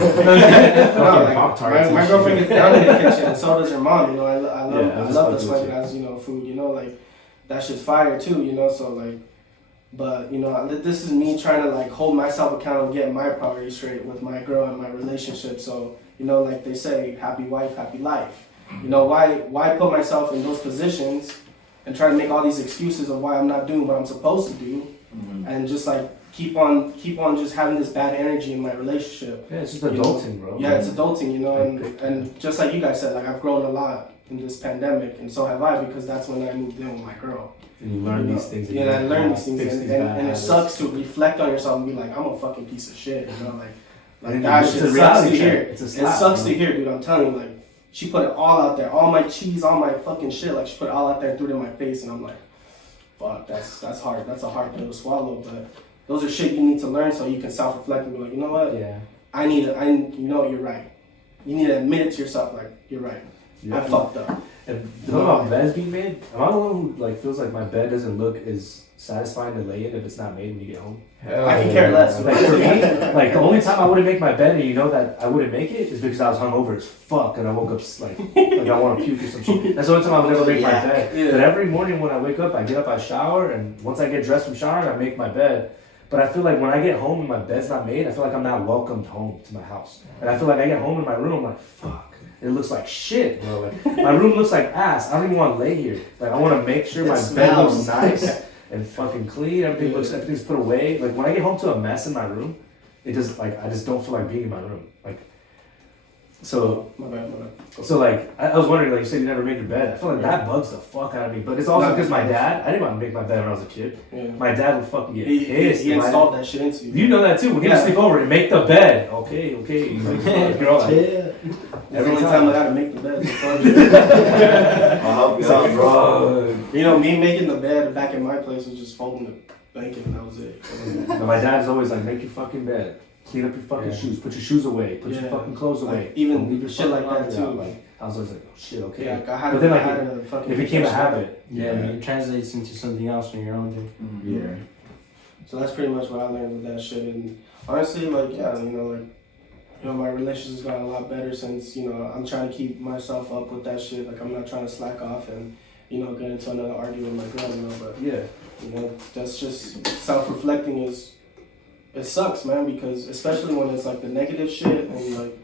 My girlfriend gets down in the kitchen, and so does her mom. You know, I love the smoking ass, you know, food. You know, like that shit's fire too. You know, so like, but you know, this is me trying to like hold myself accountable, get my priorities straight with my girl and my relationship. So you know, like they say, happy wife, happy life. You know, why put myself in those positions and try to make all these excuses of why I'm not doing what I'm supposed to do, and just like. Keep on just having this bad energy in my relationship. Yeah, it's just adulting, bro. Yeah, it's adulting, you know, and just like you guys said, like I've grown a lot in this pandemic, and so have I, because that's when I moved in with my girl. And you learn these things. Yeah, I learned these things, and it sucks to reflect on yourself and be like, I'm a fucking piece of shit, you know, like that shit sucks to hear. It sucks to hear, dude. I'm telling you, like she put it all out there, all my cheese, all my fucking shit, like she put it all out there and threw it in my face, and I'm like, fuck, that's hard. That's a hard pill to swallow, but. Those are shit you need to learn so you can self-reflect and be like, you know what? Yeah. You know, you're right. You need to admit it to yourself, like, you're right. Yeah. I fucked up. And the thing about beds being made, am I the one who like feels like my bed doesn't look as satisfying to lay in if it's not made when you get home? I can care less. Like for me, like the only time I wouldn't make my bed, and you know that I wouldn't make it, is because I was hungover as fuck and I woke up like I want to puke or some shit. That's the only time I would ever make my bed. Yeah. But every morning when I wake up, I get up, I shower, and once I get dressed from showering, I make my bed. But I feel like when I get home and my bed's not made, I feel like I'm not welcomed home to my house. And I feel like I get home in my room, I'm like, fuck. It looks like shit, bro. Like, my room looks like ass. I don't even want to lay here. Like, I want to make sure my bed looks nice and fucking clean. Everything's put away. Like, when I get home to a mess in my room, it just, like, I just don't feel like being in my room. Like, so, my bad. So, like, I was wondering, like, you said you never made your bed. I feel like that bugs the fuck out of me. But it's also because my dad, I didn't want to make my bed when I was a kid. Yeah. My dad would fucking get pissed. He installed that shit into you. You know that too. When he would sleep over and make the bed. Okay. Like, girl, like, every time I gotta make the bed. I'll help you out, bro. You know, me making the bed back in my place was just folding the blanket and that was it. But my dad's always like, make your fucking bed. Clean up your fucking shoes. Put your shoes away. Put your fucking clothes away. Like, even leave your shit like that too. Like, I was always like, oh shit, okay. Yeah, but then like, it became a habit. Yeah, it translates into something else when you're older. Yeah. So that's pretty much what I learned with that shit. And honestly, like, yeah, you know, my relationship's gotten a lot better since, you know, I'm trying to keep myself up with that shit. Like, I'm not trying to slack off and, you know, get into another argument with my girl, you know. But, you know, that's just self-reflecting it sucks, man, because especially when it's like the negative shit and like,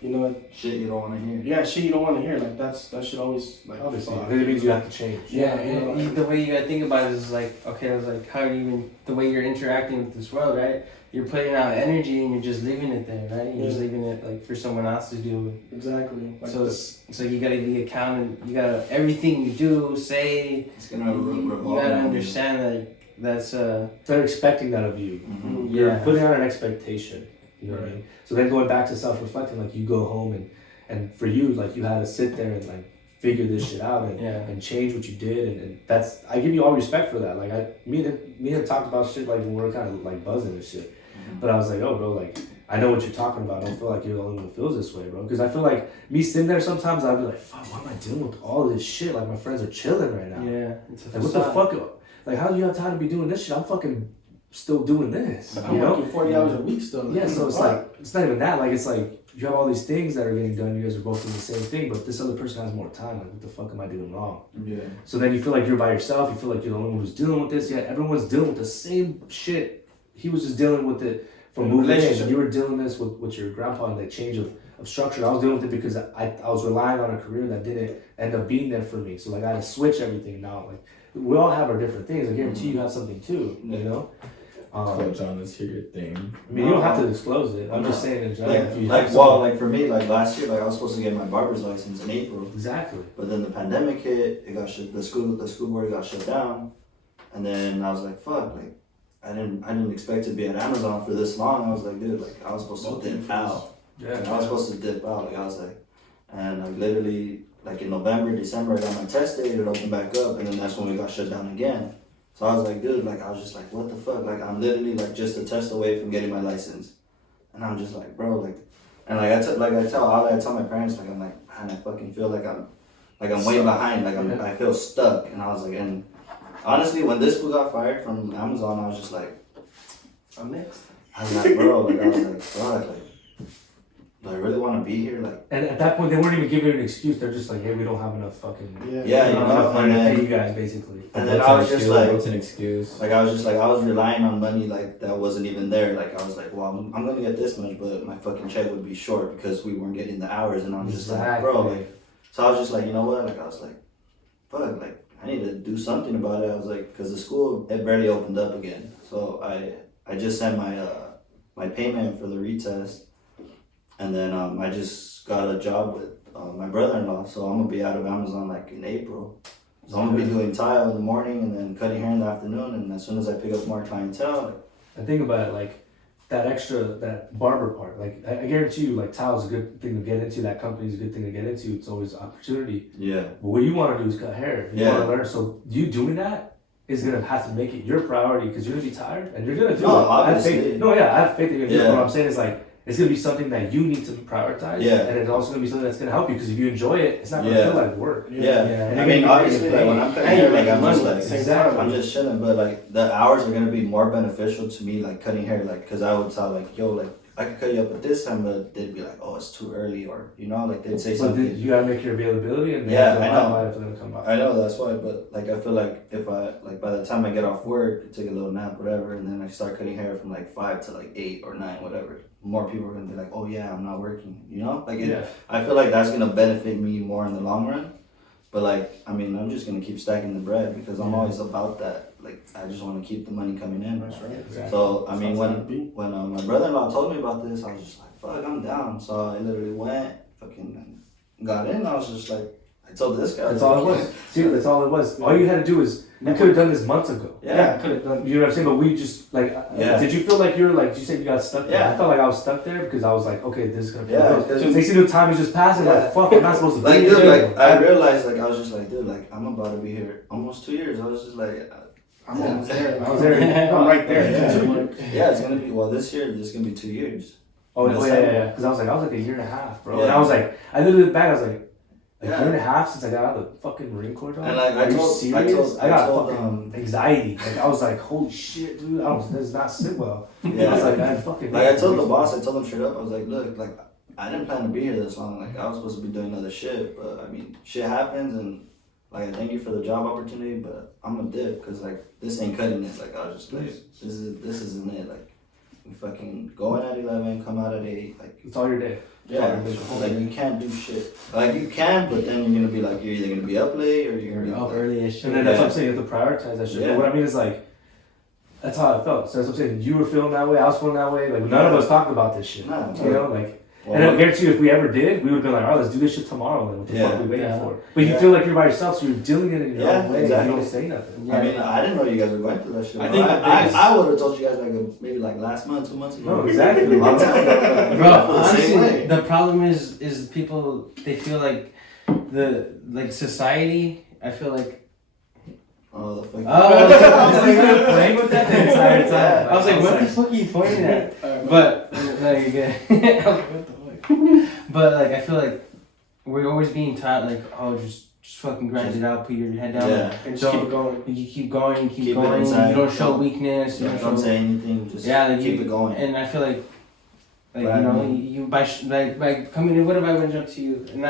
you know, shit you don't want to hear. Yeah, shit you don't want to hear. Like that should always like. Obviously, it means you have to change. Yeah, you know, the way you gotta think about it is like, okay, it's like how you even the way you're interacting with this world, right? You're putting out energy and you're just leaving it there, right? You're just leaving it like for someone else to deal with. Exactly. Like so you gotta be accountant. You gotta everything you do, say. It's gonna you gotta understand that. That's they're expecting that of you. Mm-hmm. You're putting out an expectation. You know what I mean? So then going back to self-reflecting, like you go home and for you, like you had to sit there and like figure this shit out and change what you did and that's I give you all respect for that. Like me and talked about shit like when we were kind of like buzzing and shit. Mm-hmm. But I was like, oh bro, like I know what you're talking about. I don't feel like you're the only one who feels this way, bro. Because I feel like me sitting there sometimes I'd be like, fuck, what am I doing with all this shit? Like my friends are chilling right now. Yeah. It's like what the fuck? Like, how do you have time to be doing this shit? I'm fucking still doing this. I'm working 40 hours a week still. Yeah, so it's like, it's not even that. Like, it's like, you have all these things that are getting done. You guys are both doing the same thing, but this other person has more time. Like, what the fuck am I doing wrong? Yeah. So then you feel like you're by yourself. You feel like you're the only one who's dealing with this. Yeah, everyone's dealing with the same shit. He was just dealing with it from moving in. You were dealing this with your grandpa and that change of structure. I was dealing with it because I was relying on a career that didn't end up being there for me. So, like, I had to switch everything now. Like, we all have our different things. I guarantee you have something too, you know? Coach on this here thing. I mean, you don't have to disclose it. I'm just saying in general. Like for me, like last year, like I was supposed to get my barber's license in April. Exactly. But then the pandemic hit. It got shut. The school board got shut down, and then I was like, fuck, like I didn't expect to be at Amazon for this long. I was like, dude, like I was supposed to dip out Yeah. And I was supposed to dip out. Like I was like, and like literally like in November, December, I got my test date. It opened back up, and then that's when we got shut down again. So I was like, dude, like I was just like, what the fuck? Like I'm literally like just a test away from getting my license, and I'm just like, bro, like, and like I tell my parents, like I'm like, man, I fucking feel like I'm way behind. Like I feel stuck, and I was like, and honestly, when this fool got fired from Amazon, I was just like, I'm next. I was like, bro, like I was like, fuck, like, do I really want to be here? Like, and at that point, they weren't even giving you an excuse. They're just like, hey, we don't have enough fucking. Yeah, you know, enough money to pay you guys, basically. And then I was just like, what's an excuse? Like I was just like, I was relying on money like that wasn't even there. Like I was like, well, I'm gonna get this much, but my fucking check would be short because we weren't getting the hours, and I'm just like, bro, like, so I was just like, you know what? Like I was like, fuck, like I need to do something about it. I was like, because the school it barely opened up again, so I just sent my payment for the retest, and then I just got a job with my brother-in-law, so I'm gonna be out of Amazon like in April. So I'm gonna be doing tile in the morning and then cutting hair in the afternoon, and as soon as I pick up more clientele. And think about it, like that barber part. Like I guarantee you, like tile's a good thing to get into. That company's a good thing to get into. It's always opportunity. Yeah. But what you want to do is cut hair. You want to learn. So you doing that is gonna have to make it your priority because you're gonna be tired and you're gonna do it. Obviously. I have faith that you're gonna do it. But what I'm saying is like, it's gonna be something that you need to prioritize, and it's also gonna be something that's gonna help you because if you enjoy it, it's not gonna feel like work. I mean, obviously, like when I'm cutting hair, like I'm just like, exactly. I'm just chilling, but like the hours are gonna be more beneficial to me, like cutting hair, like because I would tell like, yo, like I could cut you up at this time, but they'd be like, oh, it's too early, or you know, like they'd say something. You gotta make your availability, and I know. If they're gonna come by. I know that's why, but like I feel like if I like by the time I get off work, take a little nap, whatever, and then I start cutting hair from like 5 to like 8 or 9, whatever. More people are gonna be like, oh yeah, I'm not working, you know? Like I feel like that's gonna benefit me more in the long run. But like, I mean, I'm just gonna keep stacking the bread because I'm always about that. Like, I just want to keep the money coming in. That's right. Exactly. So I mean, when my brother-in-law told me about this, I was just like, fuck, I'm down. So I literally went, fucking got in. I was just like, I told this guy. That's all it was. See, that's all it was. All you had to do is, you could have done this months ago. Yeah, could have done. You know what I'm saying? But we just, like, did you feel like you were, like, you said you got stuck there? Yeah. I felt like I was stuck there because I was like, okay, this is going to be because next thing you know, time is just passing. Like, fuck, I'm not supposed to be like, here. dude, like, I realized, like, I was just like, dude, like, I'm about to be here almost 2 years. I was just like, I'm almost there. I was there. I'm right there. Yeah, it's gonna be, well, this year, this is gonna be 2 years. Oh, yeah. Because I was like a year and a half, bro. Yeah. And I was like, I literally looked back, I was like, a Yeah. year and a half since I got out of the fucking Marine Corps, dog. And like, Are you serious? I got fucking anxiety. Like, I was like, holy shit, dude. This does not sit well. Yeah. I was like, I fucking. Like I told the boss, I told him straight up, I was like, look, like I didn't plan to be here this long. Like I was supposed to be doing other shit, but I mean, shit happens, and like I thank you for the job opportunity, but I'm gonna dip because like this ain't cutting it. Like I was just like, this isn't it. Like we fucking go in at 11, come out at 8. Like it's all your day. Yeah, like you can't do shit. Like you can, but then you're gonna be like, you're either gonna be up late or you're gonna be up early as shit. And then that's what I'm saying. You have to prioritize that shit. Yeah. But what I mean is like, that's how I felt. So that's what I'm saying. You were feeling that way. I was feeling that way. Like none of us talked about this shit. Nah, you know, like. Well, and I guarantee you, if we ever did, we would have been like, "Oh, let's do this shit tomorrow." Like, what the fuck are we waiting for? But you feel like you're by yourself, so you're dealing it in your own way. Exactly. You don't say nothing. I mean, I didn't know you guys were going through that shit. I think I would have told you guys like maybe like last month, 2 months ago. No, exactly. Long time ago. Bro, Same way. honestly, the problem is people, they feel like society, I feel like. Oh, the fuck. I was like, playing with that the entire time. I was like, what the fuck are you pointing at? But, like, I was like, what the fuck? But, like, I feel like we're always being taught, like, oh, just fucking grind it out, put your head down. Yeah. And just keep it going. You keep going, Keep it going. inside. You don't show weakness. You Don't say anything. Just keep it going. And I feel like Right. you know, you by coming in, what if I went up to you? And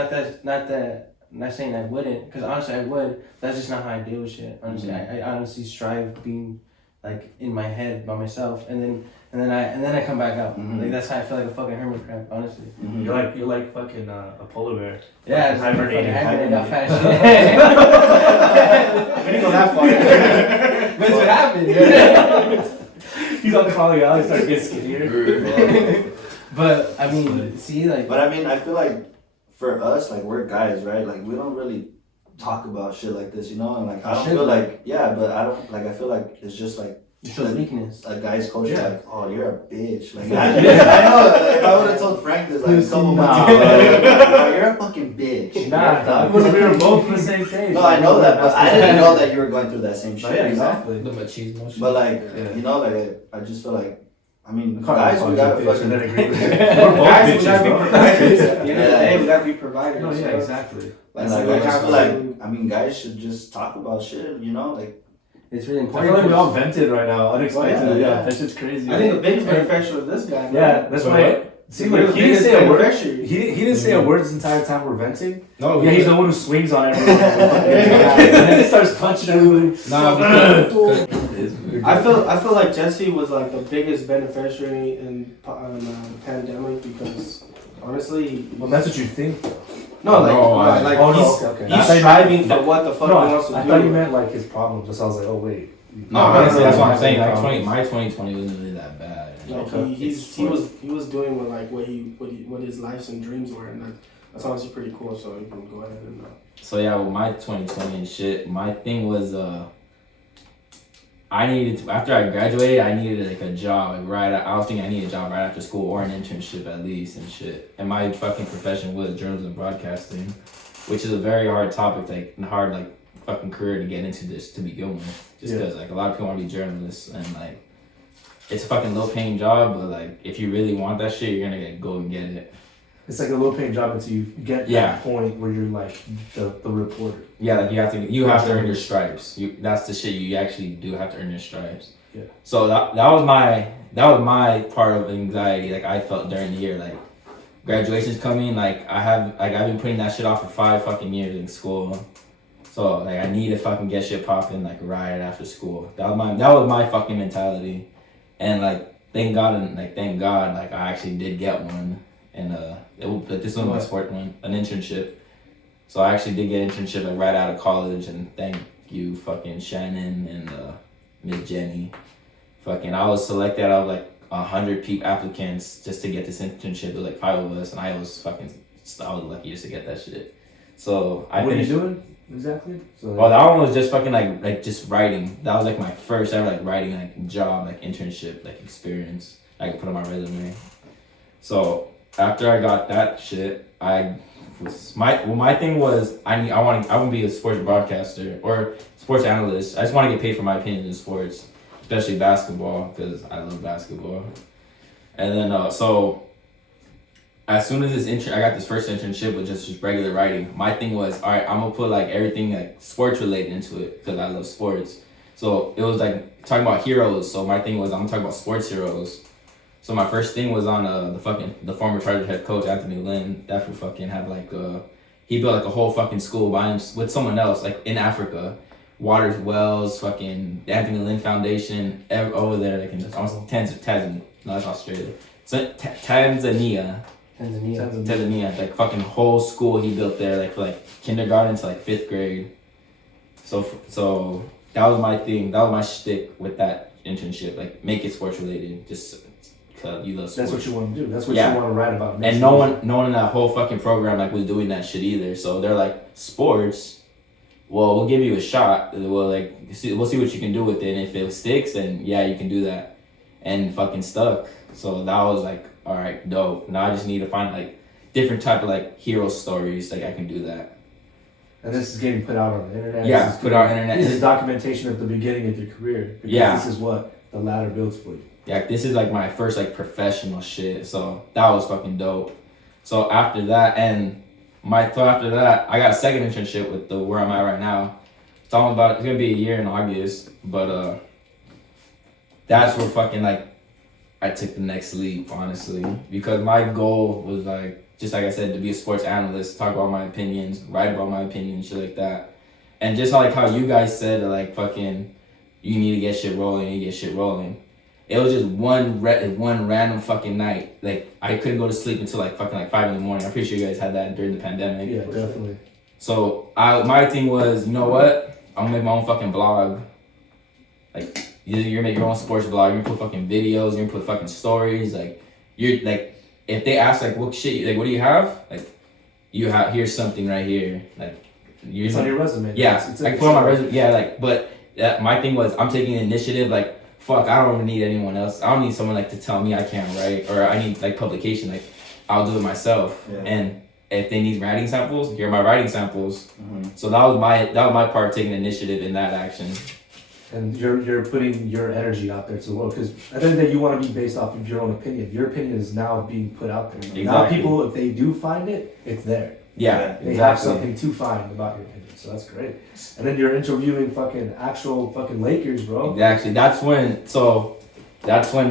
not saying I wouldn't, because honestly I would. That's just not how I deal with shit. Honestly, I honestly strive being like in my head by myself, and then I come back out. Like that's how I feel like a fucking hermit crab. Honestly, You're like fucking a polar bear. yeah, Like hibernating, got fat shit. I didn't go that far. That's what happened. He's on the collie out. He starts getting skinnier. But I mean, see, like. But I mean, I feel like for us, like we're guys, right? Like we don't really talk about shit like this, you know? And like I don't feel like, yeah, but I don't like. I feel like it's just like It shows weakness. A guy's coach like, oh, you're a bitch. Like, I know. If I would have told Frank this like a couple months ago, oh, you're a fucking bitch. Nah, because we were both on the same page. No, I know that, but I didn't know that you were going through that same shit. Yeah, exactly. The machismo shit. But like, you know, like I just feel like, I mean, Guys, we gotta fucking. agree with it. Guys, we gotta be providers. At the end of the Yeah. day, we gotta be providers. No, yeah, bro. exactly. And like, I just feel like, I mean, guys should just talk about shit, you know, like. It's really I important. feel like we all vented right now, unexpectedly. yeah. Yeah, that shit's crazy. I think the biggest beneficiary of this guy. Bro. Yeah, that's why. See, You're like, the he didn't biggest say a word. beneficiary. He didn't say a word this entire time we're venting. No, Yeah, he's the one who swings on everyone. And then he starts punching everyone. I feel like Jesse was like the biggest beneficiary in pandemic because honestly, Well, that's what you think. no, okay. he's striving for what the fuck No, he wants to I do. thought you meant like his problems. So I was like, oh wait. No, honestly, that's what I'm saying. Like Problems. my 2020 wasn't really that bad. Like Okay. he was doing what his lives and dreams were, and that's honestly pretty cool. So you can go ahead and. So yeah, with my 2020 and shit, my thing was I needed to, after I graduated, I needed like a job. Like I was thinking I needed a job right after school or an internship at least and shit. And my fucking profession was journalism and broadcasting, which is a very hard topic, like and hard like fucking career to get into this to begin with. Just because like a lot of people want to be journalists and like it's a fucking low paying job, but like if you really want that shit, you're gonna go and get it. It's like a low paying job until you get that point where you're like the reporter. Yeah, like you have to earn your stripes. That's the shit you actually do have to earn your stripes. Yeah. So that was my part of anxiety like I felt during the year. Like graduation's coming, like I've been putting that shit off for 5 fucking years in school. So like I need to fucking get shit popping like right after school. That was my fucking mentality. And like thank God like I actually did get one. And this was my sport one, an internship. So I actually did get an internship like right out of college, and thank you fucking Shannon and Miss Jenny. Fucking I was selected out of like 100 applicants just to get this internship. There was like 5 of us, and I was lucky just to get that shit. So I What are you finished. doing exactly? So Well, that one was just fucking like just writing. That was like my first ever like writing like job, like internship, like experience I could put on my resume. So after I got that shit, my thing was I want to be a sports broadcaster or sports analyst. I just want to get paid for my opinions in sports, especially basketball because I love basketball. And then so as soon as I got this first internship with just regular writing. My thing was, all right, I'm gonna put like everything like sports related into it because I love sports. So it was like talking about heroes. So my thing was I'm gonna talk about sports heroes. So my first thing was on the former Chargers head coach Anthony Lynn. That fool fucking had like he built like a whole fucking school by him with someone else like in Africa, Waters Wells, fucking the Anthony Lynn Foundation over there like in Tanzania. No, that's Australia. So Tanzania, like fucking whole school he built there like for like kindergarten to like 5th grade. So that was my thing. That was my shtick with that internship. Like make it sports related. Just. You love sports. That's what you want to do. That's what you want to write about. And no one in that whole fucking program like was doing that shit either. So they're like, sports. Well, we'll give you a shot. We'll see what you can do with it. And if it sticks, then yeah, you can do that. And fucking stuck. So that was like, all right, dope. Now I just need to find like different type of like hero stories. Like I can do that. And this is getting put out on the internet. Yeah, put out on the internet. This is documentation of the beginning of your career. Because this is what the ladder builds for you. Yeah, this is like my first like professional shit, so that was fucking dope. So after that, I got a second internship with where I'm at right now. It's gonna be a year in August, but that's where fucking like I took the next leap, honestly, because my goal was like just like I said to be a sports analyst, talk about my opinions, write about my opinions, shit like that, and just like how you guys said like fucking you need to get shit rolling. It was just one random fucking night. Like I couldn't go to sleep until like fucking like 5 a.m. I'm pretty sure you guys had that during the pandemic. Yeah, definitely. So my thing was, you know what? I'm gonna make my own fucking blog. Like you're gonna make your own sports blog. You're gonna put fucking videos. You're gonna put fucking stories. Like you're like if they ask like what shit like what do you have? Like you have here's something right here. Like it's on your resume. Yeah, it's like put on my resume. Yeah, like but my thing was I'm taking initiative like fuck, I don't need anyone else. I don't need someone like to tell me I can't write, or I need like publication. Like I'll do it myself. Yeah. And if they need writing samples, here are my writing samples. Mm-hmm. So that was my part, taking initiative in that action. And you're putting your energy out there to the world, because at the end of the day, you want to be based off of your own opinion. Your opinion is now being put out there. Exactly. Now people, if they do find it, it's there. Yeah, they have something to find about your opinion. So that's great. And then you're interviewing actual Lakers, bro. Exactly. That's when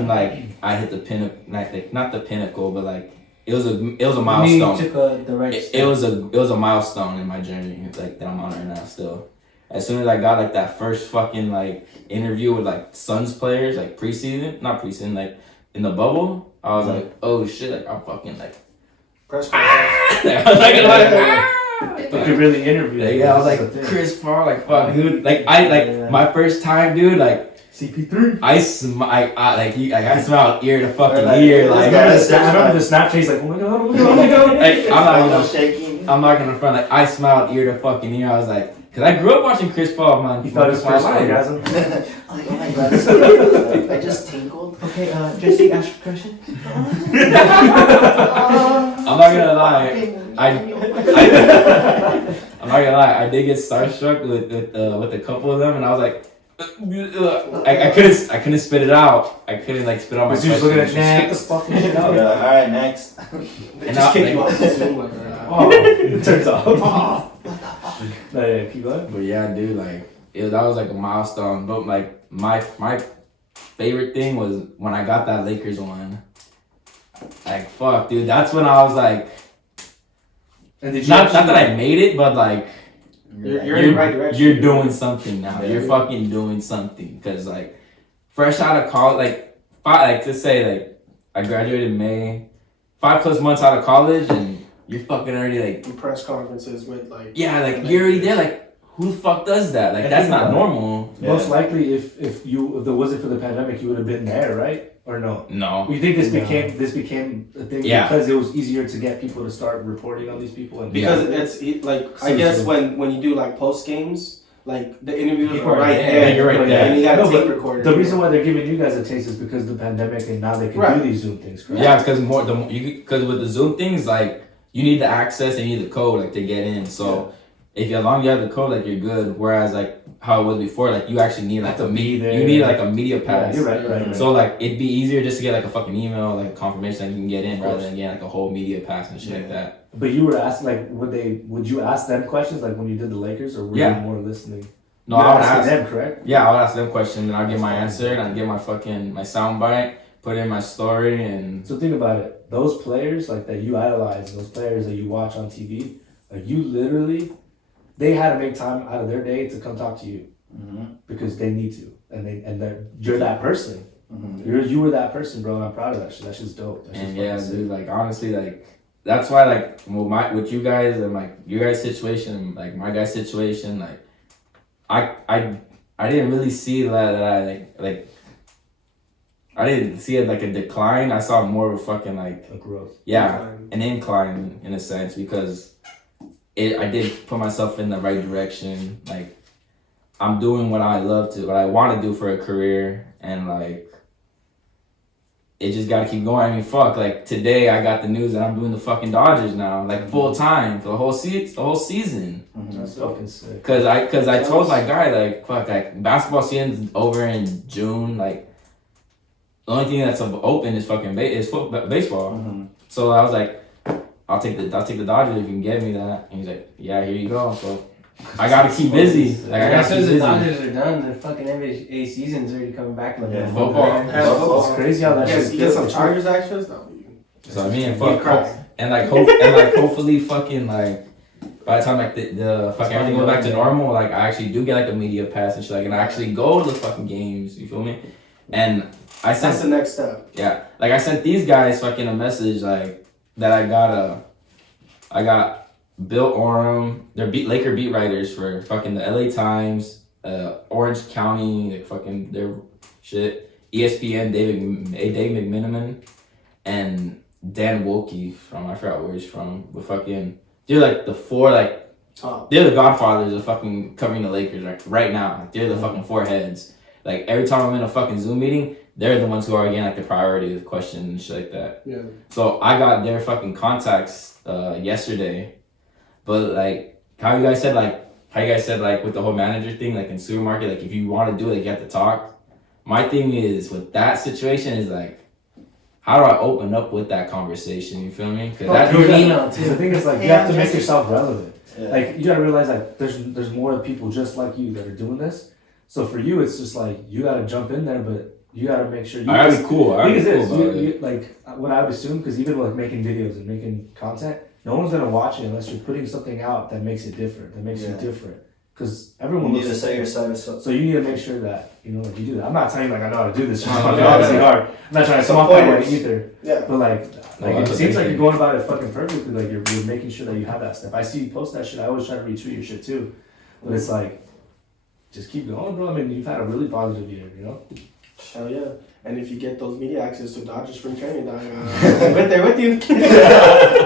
like I hit the pinnacle, like not the pinnacle, but like it was a milestone. You took the right step. It was a milestone in my journey, like that I'm on right now still. As soon as I got like that first fucking like interview with like Suns players, like not preseason, like in the bubble, I was like, oh shit, like I'm fucking like press conference. But you really interviewed. Yeah, I was like Chris Paul, like fuck, dude. Like my first time, dude, like CP3. I smile ear to fucking ear. Like I remember the Snapchat, like, oh my god, oh my god, oh my god. Like I'm not gonna front. Like I smiled ear to fucking ear. I was like, cause I grew up watching Chris Paul, man. You thought it was first orgasm? Like, oh my god, I just tinkled. Okay, Jesse, ask your question. I'm not gonna lie. I'm not gonna lie. I did get starstruck with a couple of them, and I was like, I couldn't spit it out. I couldn't like spit out my question. Looking at next. Fucking shit out. All right, next. They just kick you off the Zoom like that. Oh, it turns off. Keep going. But yeah, dude, like that was like a milestone. But like my favorite thing was when I got that Lakers one. Like fuck, dude, that's when I was like, and did you not that I made it, but like you're in the right direction. You're doing something now. Yeah, you're fucking doing something. Cause like fresh out of college, let's say like I graduated in May, 5+ months out of college, and you're fucking already like press conferences with like you're already there. Like who the fuck does that? Like that's not normal. Yeah. Most likely, if there wasn't for the pandemic, you would have been there, right? Or no? No. You think this became a thing because it was easier to get people to start reporting on these people? And because it's like I guess when you do like post games, like the interviewers are right there. You're right there. And you got a tape recorder. The reason why they're giving you guys a taste is because of the pandemic, and now they can do these Zoom things, correct? Yeah, because with the Zoom things, like you need the access and you need the code like to get in. So if as long as you have the code, like you're good. Whereas like how it was before, like you actually need like a media pass. Yeah, you're right. So like it'd be easier just to get like a fucking email, like confirmation that you can get in, rather than getting like a whole media pass and shit like that. But you were asking like, would you ask them questions like when you did the Lakers, or were you more listening? No, I would ask them, correct? Yeah, I would ask them questions, and I'd get my answer, and I'd get my soundbite, put it in my story, and so think about it. Those players like that you idolize, those players that you watch on TV, like you literally, they had to make time out of their day to come talk to you because they need to, and you're that person. Mm-hmm. You were that person, bro. And I'm proud of that shit. That shit's dope. And yeah, dude, like honestly, like that's why, like with you guys and like your guys' situation, like my guys' situation, like I didn't really see that I like I didn't see it like a decline. I saw more of a fucking like a growth. Yeah, an incline in a sense, because I did put myself in the right direction. Like I'm doing what I want to do for a career, and like it just gotta keep going. I mean, fuck, like today I got the news that I'm doing the fucking Dodgers now, like full time for the whole season. That's fucking sick. Cause I told my guy, like, fuck, like basketball season's over in June. Like the only thing that's open is fucking baseball. Mm-hmm. So I was like, I'll take the Dodgers if you can get me that. And he's like, yeah, here you go. So I gotta keep busy. Like I gotta keep busy. The Dodgers are done. The fucking NBA season's already coming back. Football. It's crazy how that shit's get some Chargers actions. So I mean, hopefully fucking like by the time like the fucking everything goes back to normal, like I actually do get like a media pass and shit, like, and I actually go to the fucking games. You feel me? And that's the next step. Yeah, like I sent these guys fucking a message like that I got Bill Oram, they're Laker beat writers for fucking the LA Times, Orange County, like fucking their shit, ESPN, Dave McMiniman, and Dan Wilkie from, I forgot where he's from, but fucking, they're like the four, like, they're the godfathers of fucking covering the Lakers right now. Like, they're the fucking four heads. Like every time I'm in a fucking Zoom meeting, they're the ones who are getting like the priority of the question and shit like that. Yeah. So I got their fucking contacts yesterday, but like how you guys said with the whole manager thing, like in supermarket, like if you want to do it, like, you have to talk. My thing is with that situation is like, how do I open up with that conversation? You feel me? Because that's your email too. The thing is, like, you have to make yourself relevant. Yeah. Like, you gotta realize, like, there's more people just like you that are doing this. So for you, it's just like you gotta jump in there, but you gotta make sure you. I gotta be cool. Like what I would assume, because even like making videos and making content, no one's gonna watch it unless you're putting something out that makes it different, that makes you different. Because everyone needs to say your side. So you need to make sure that like you do that. I'm not telling you like I know how to do this. It's obviously hard. I'm not trying to come off that way either. Yeah. But like it seems like you're going about it fucking perfectly. Like you're making sure that you have that step. I see you post that shit. I always try to retweet your shit too. But it's like, just keep going, bro. I mean, you've had a really positive year, you know. Hell yeah. And if you get those media access to Dodger Spring Training, dog, I'm right there with you.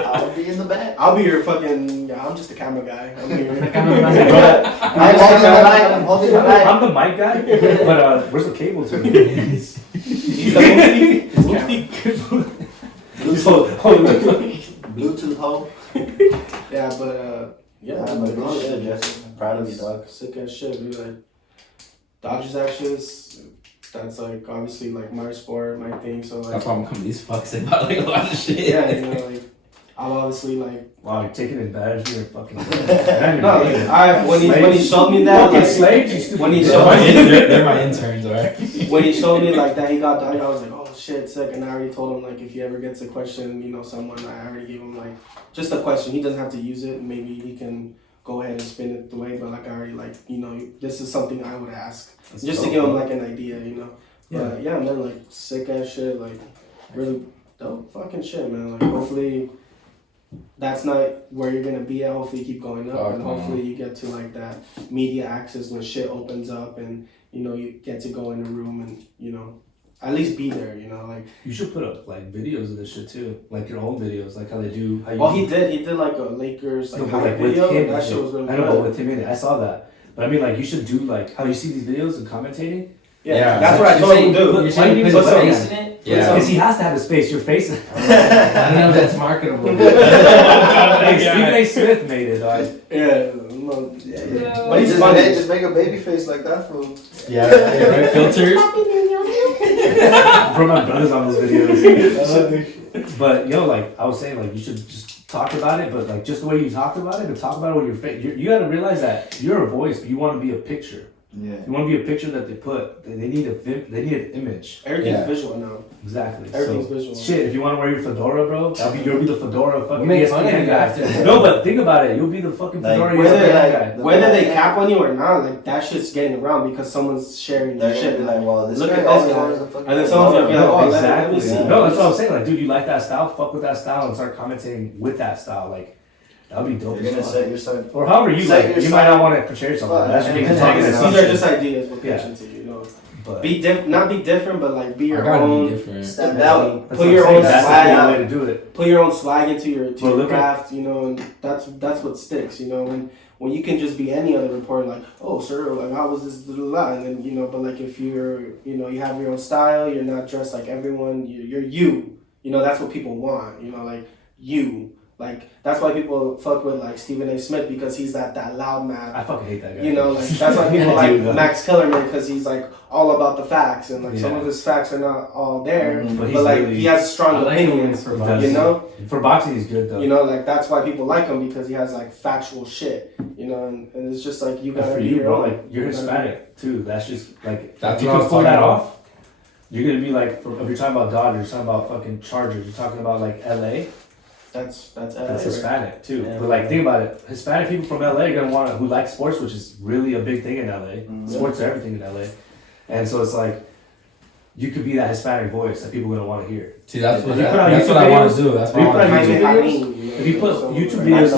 I'll be in the back. I'll be your fucking. Yeah, I'm just a camera guy. I'm your camera guy. I'm the mic guy. But where's the cable to me? He's the Bluetooth hole. Yeah, but yeah, but good shit, Jesse. I'm proud of you, dog. Sick as shit, dude. Like Dodgers actions. That's like obviously like my sport, my thing. So like that's why I'm coming these fucks about like a lot of shit. Yeah, you know, like I'm obviously like. Wow, you're taking advantage of your fucking. No, like, when he showed me that, like, slaves. When he showed me, they're my interns, alright. When he showed me like that he got died, I was like, oh shit, sick. And I already told him like if he ever gets a question, you know, someone, I already gave him like just a question. He doesn't have to use it. Maybe he can go ahead and spin it the way, but like I already like, you know, this is something I would ask. That's just dope, to give him like an idea, you know. Yeah. But yeah, man, like sick ass shit, like really dope fucking shit, man. Like hopefully that's not where you're gonna be at. Hopefully you keep going up, and hopefully you get to like that media access when shit opens up, and you know you get to go in the room and you know at least be there. You know, like you should put up like videos of this shit too, like your own videos, like how they do. He did like a Lakers like video. Him, that shit was really good. I know, with him in it, I saw that. But I mean, like you should do like how you see these videos and commentating. Yeah, that's what I told him to do. You're saying you put his face in it? Yeah. Because he has to have his face. Your face. I don't know if that's marketable. Stephen A. Smith made it, dog. Yeah. But he's funny. Just make a baby face like that, fool. Yeah, right. Filters. Bro, my brother's on those videos. But like I was saying, like you should just talk about it, but like just the way you talked about it, but talk about it with your face. You got to realize that you're a voice, but you want to be a picture. Yeah. You want to be a picture that they put. They need an image. Everything's visual now. Exactly. Everything's visual. Shit, if you want to wear your fedora, bro, you'll be the fedora fucking ESPN guy. No, but think about it. You'll be the fucking fedora guy. Whether they cap on you or not, like that shit's getting around because someone's sharing their shit. Be like, well, this look guy at this guy. And then someone's gonna be like, oh, exactly. Let me see. No, that's what I was saying. Like, dude, you like that style? Fuck with that style and start commentating with that style. Like, that'd be dope. You're gonna set your side. Or however you like. You might not want to portray yourself. These are just ideas we're pitching to you. You know, but not be different, but like be your own. Stand out. Put your own swag. Way to do it. Put your own swag into your craft. You know, and that's what sticks. You know, when you can just be any other reporter, like, oh, sir, like how was this, and then you know, but like if you're, you know, you have your own style, you're not dressed like everyone. You're you. You know, that's what people want. You know, like you. Like that's why people fuck with like Stephen A. Smith because he's that loud man. I fucking hate that guy. You know, like that's why people like Max Kellerman because he's like all about the facts and like some of his facts are not all there, but like really, he has strong opinions. For boxing. You know, for boxing he's good though. You know, like that's why people like him because he has like factual shit. You know, and it's just like you gotta be your own. Like you're Hispanic too. That's just like that's if you can pull that off. You're gonna be like if you're talking about Dodgers, you're talking about fucking Chargers, you're talking about like LA. That's Hispanic too. Yeah. But like think about it. Hispanic people from LA are gonna who like sports, which is really a big thing in LA. Mm-hmm. Sports are everything in LA. And so it's like you could be that Hispanic voice that people are gonna want to hear. See, that's what I want to do. That's what I want to do. If you put YouTube videos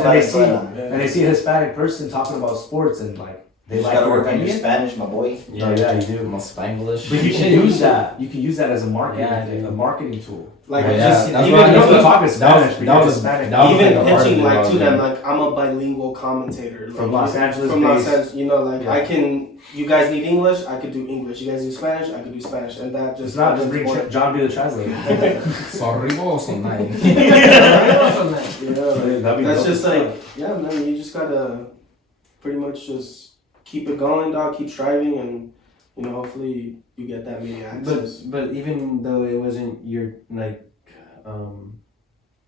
and they see a Hispanic person talking about sports and like they You like just gotta your work on your opinion. Spanish, my boy. Oh yeah, you do. More Spanglish. But you can use that. You can use that as a marketing, Yeah, a marketing tool. Like Yeah, just that's even why I You know don't that- talk Spanish, but that you're was- Hispanic. that was even like a pitching hard like to thing, them yeah. like I'm a bilingual commentator From like, Los Angeles from Los based. Angeles, you know, like Yeah. I can. You guys need English, I could do English. You guys need Spanish, I could do Spanish, and that just It's not just that's bring more- John be the translator. Sorry, or something. Yeah, like, That'd be that's dope just as like yeah, man. You just gotta pretty much just keep it going, dog. Keep striving, and you know, hopefully you get that media access. But even though it wasn't your like, it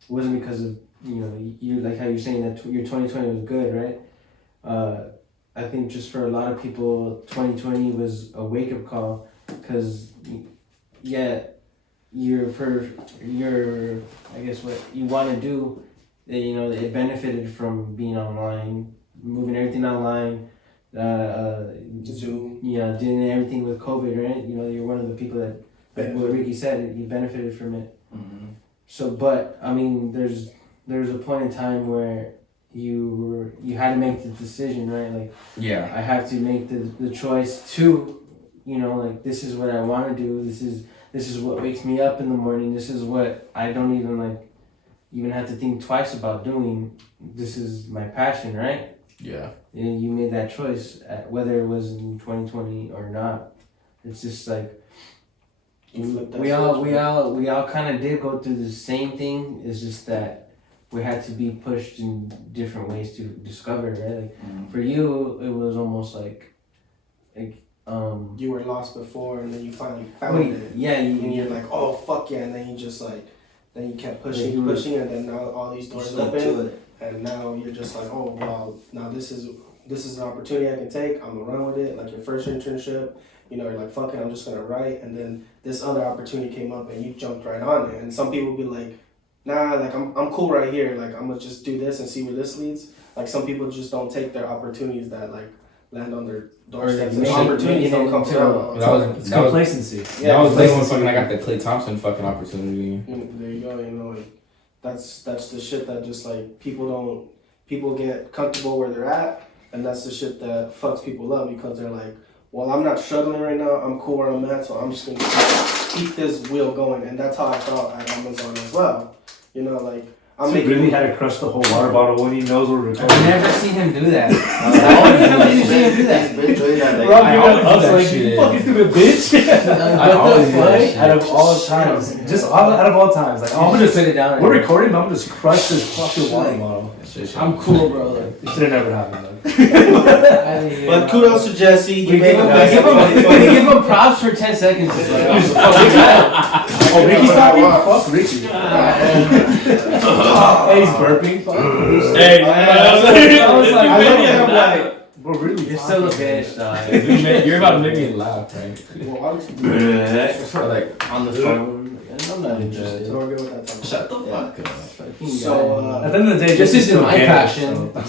wasn't because of you like how you're saying that your 2020 was good, right? I think just for a lot of people, 2020 was a wake up call, because yeah, I guess what you want to do, it benefited from being online, moving everything online. Zoom. Yeah, doing everything with COVID, right? You're one of the people that, like what Ricky said, you benefited from it. Mm-hmm. So, but I mean, there's a point in time where you had to make the decision, right? Like, Yeah. I have to make the choice to, like, this is what I want to do. This is what wakes me up in the morning. This is what I don't even have to think twice about doing. This is my passion, right? Yeah. And you made that choice, whether it was in 2020 or not. It's just like we all kind of did go through the same thing. It's just that we had to be pushed in different ways to discover, right? Like for you, it was almost like you were lost before, and then you finally found it. Yeah, and you're like, oh fuck yeah, and then you just like, then you kept pushing, and then now all these doors open, and now you're just like, oh wow, now this is an opportunity I can take. I'm gonna run with it. Like your first internship, you're like, fuck it, I'm just gonna write, and then this other opportunity came up, and you jumped right on it. And some people be like, nah, like I'm cool right here. Like I'm gonna just do this and see where this leads. Like some people just don't take their opportunities that like land on their doorsteps, and opportunities don't come around. It's complacency. That was like when fucking I got the Klay Thompson fucking opportunity. There you go. Like that's the shit that just like people get comfortable where they're at, and that's the shit that fucks people up, because they're like, well, I'm not struggling right now. I'm cool where I'm at, so I'm just gonna keep this wheel going. And that's how I felt at Amazon as well. Like I'm He really had to crush the whole water bottle when he knows we're recording. I've never seen him do that. I've never seen him do that. He's been doing that. Rob, I you're always not do that like, shit. you fucking stupid bitch. I always do that shit. Out of all times. Out of all times. Like, I'm gonna just put it down. we're recording, but I'm gonna just crush this fucking water bottle. I'm cool, bro. Like, It should have never happened, though. But kudos to Jesse. We give him props for 10 seconds. Just like, Oh, Ricky's talking? Fuck Ricky. Hey, he's burping. Hey, I was like, I love we're really you're still a talking, bitch, dog. You're about to make me laugh, right? Like on the phone. I'm not interested. So we're good with that time. Shut the Yeah. fuck up. So At the end of the day, this just isn't my gay, passion. so-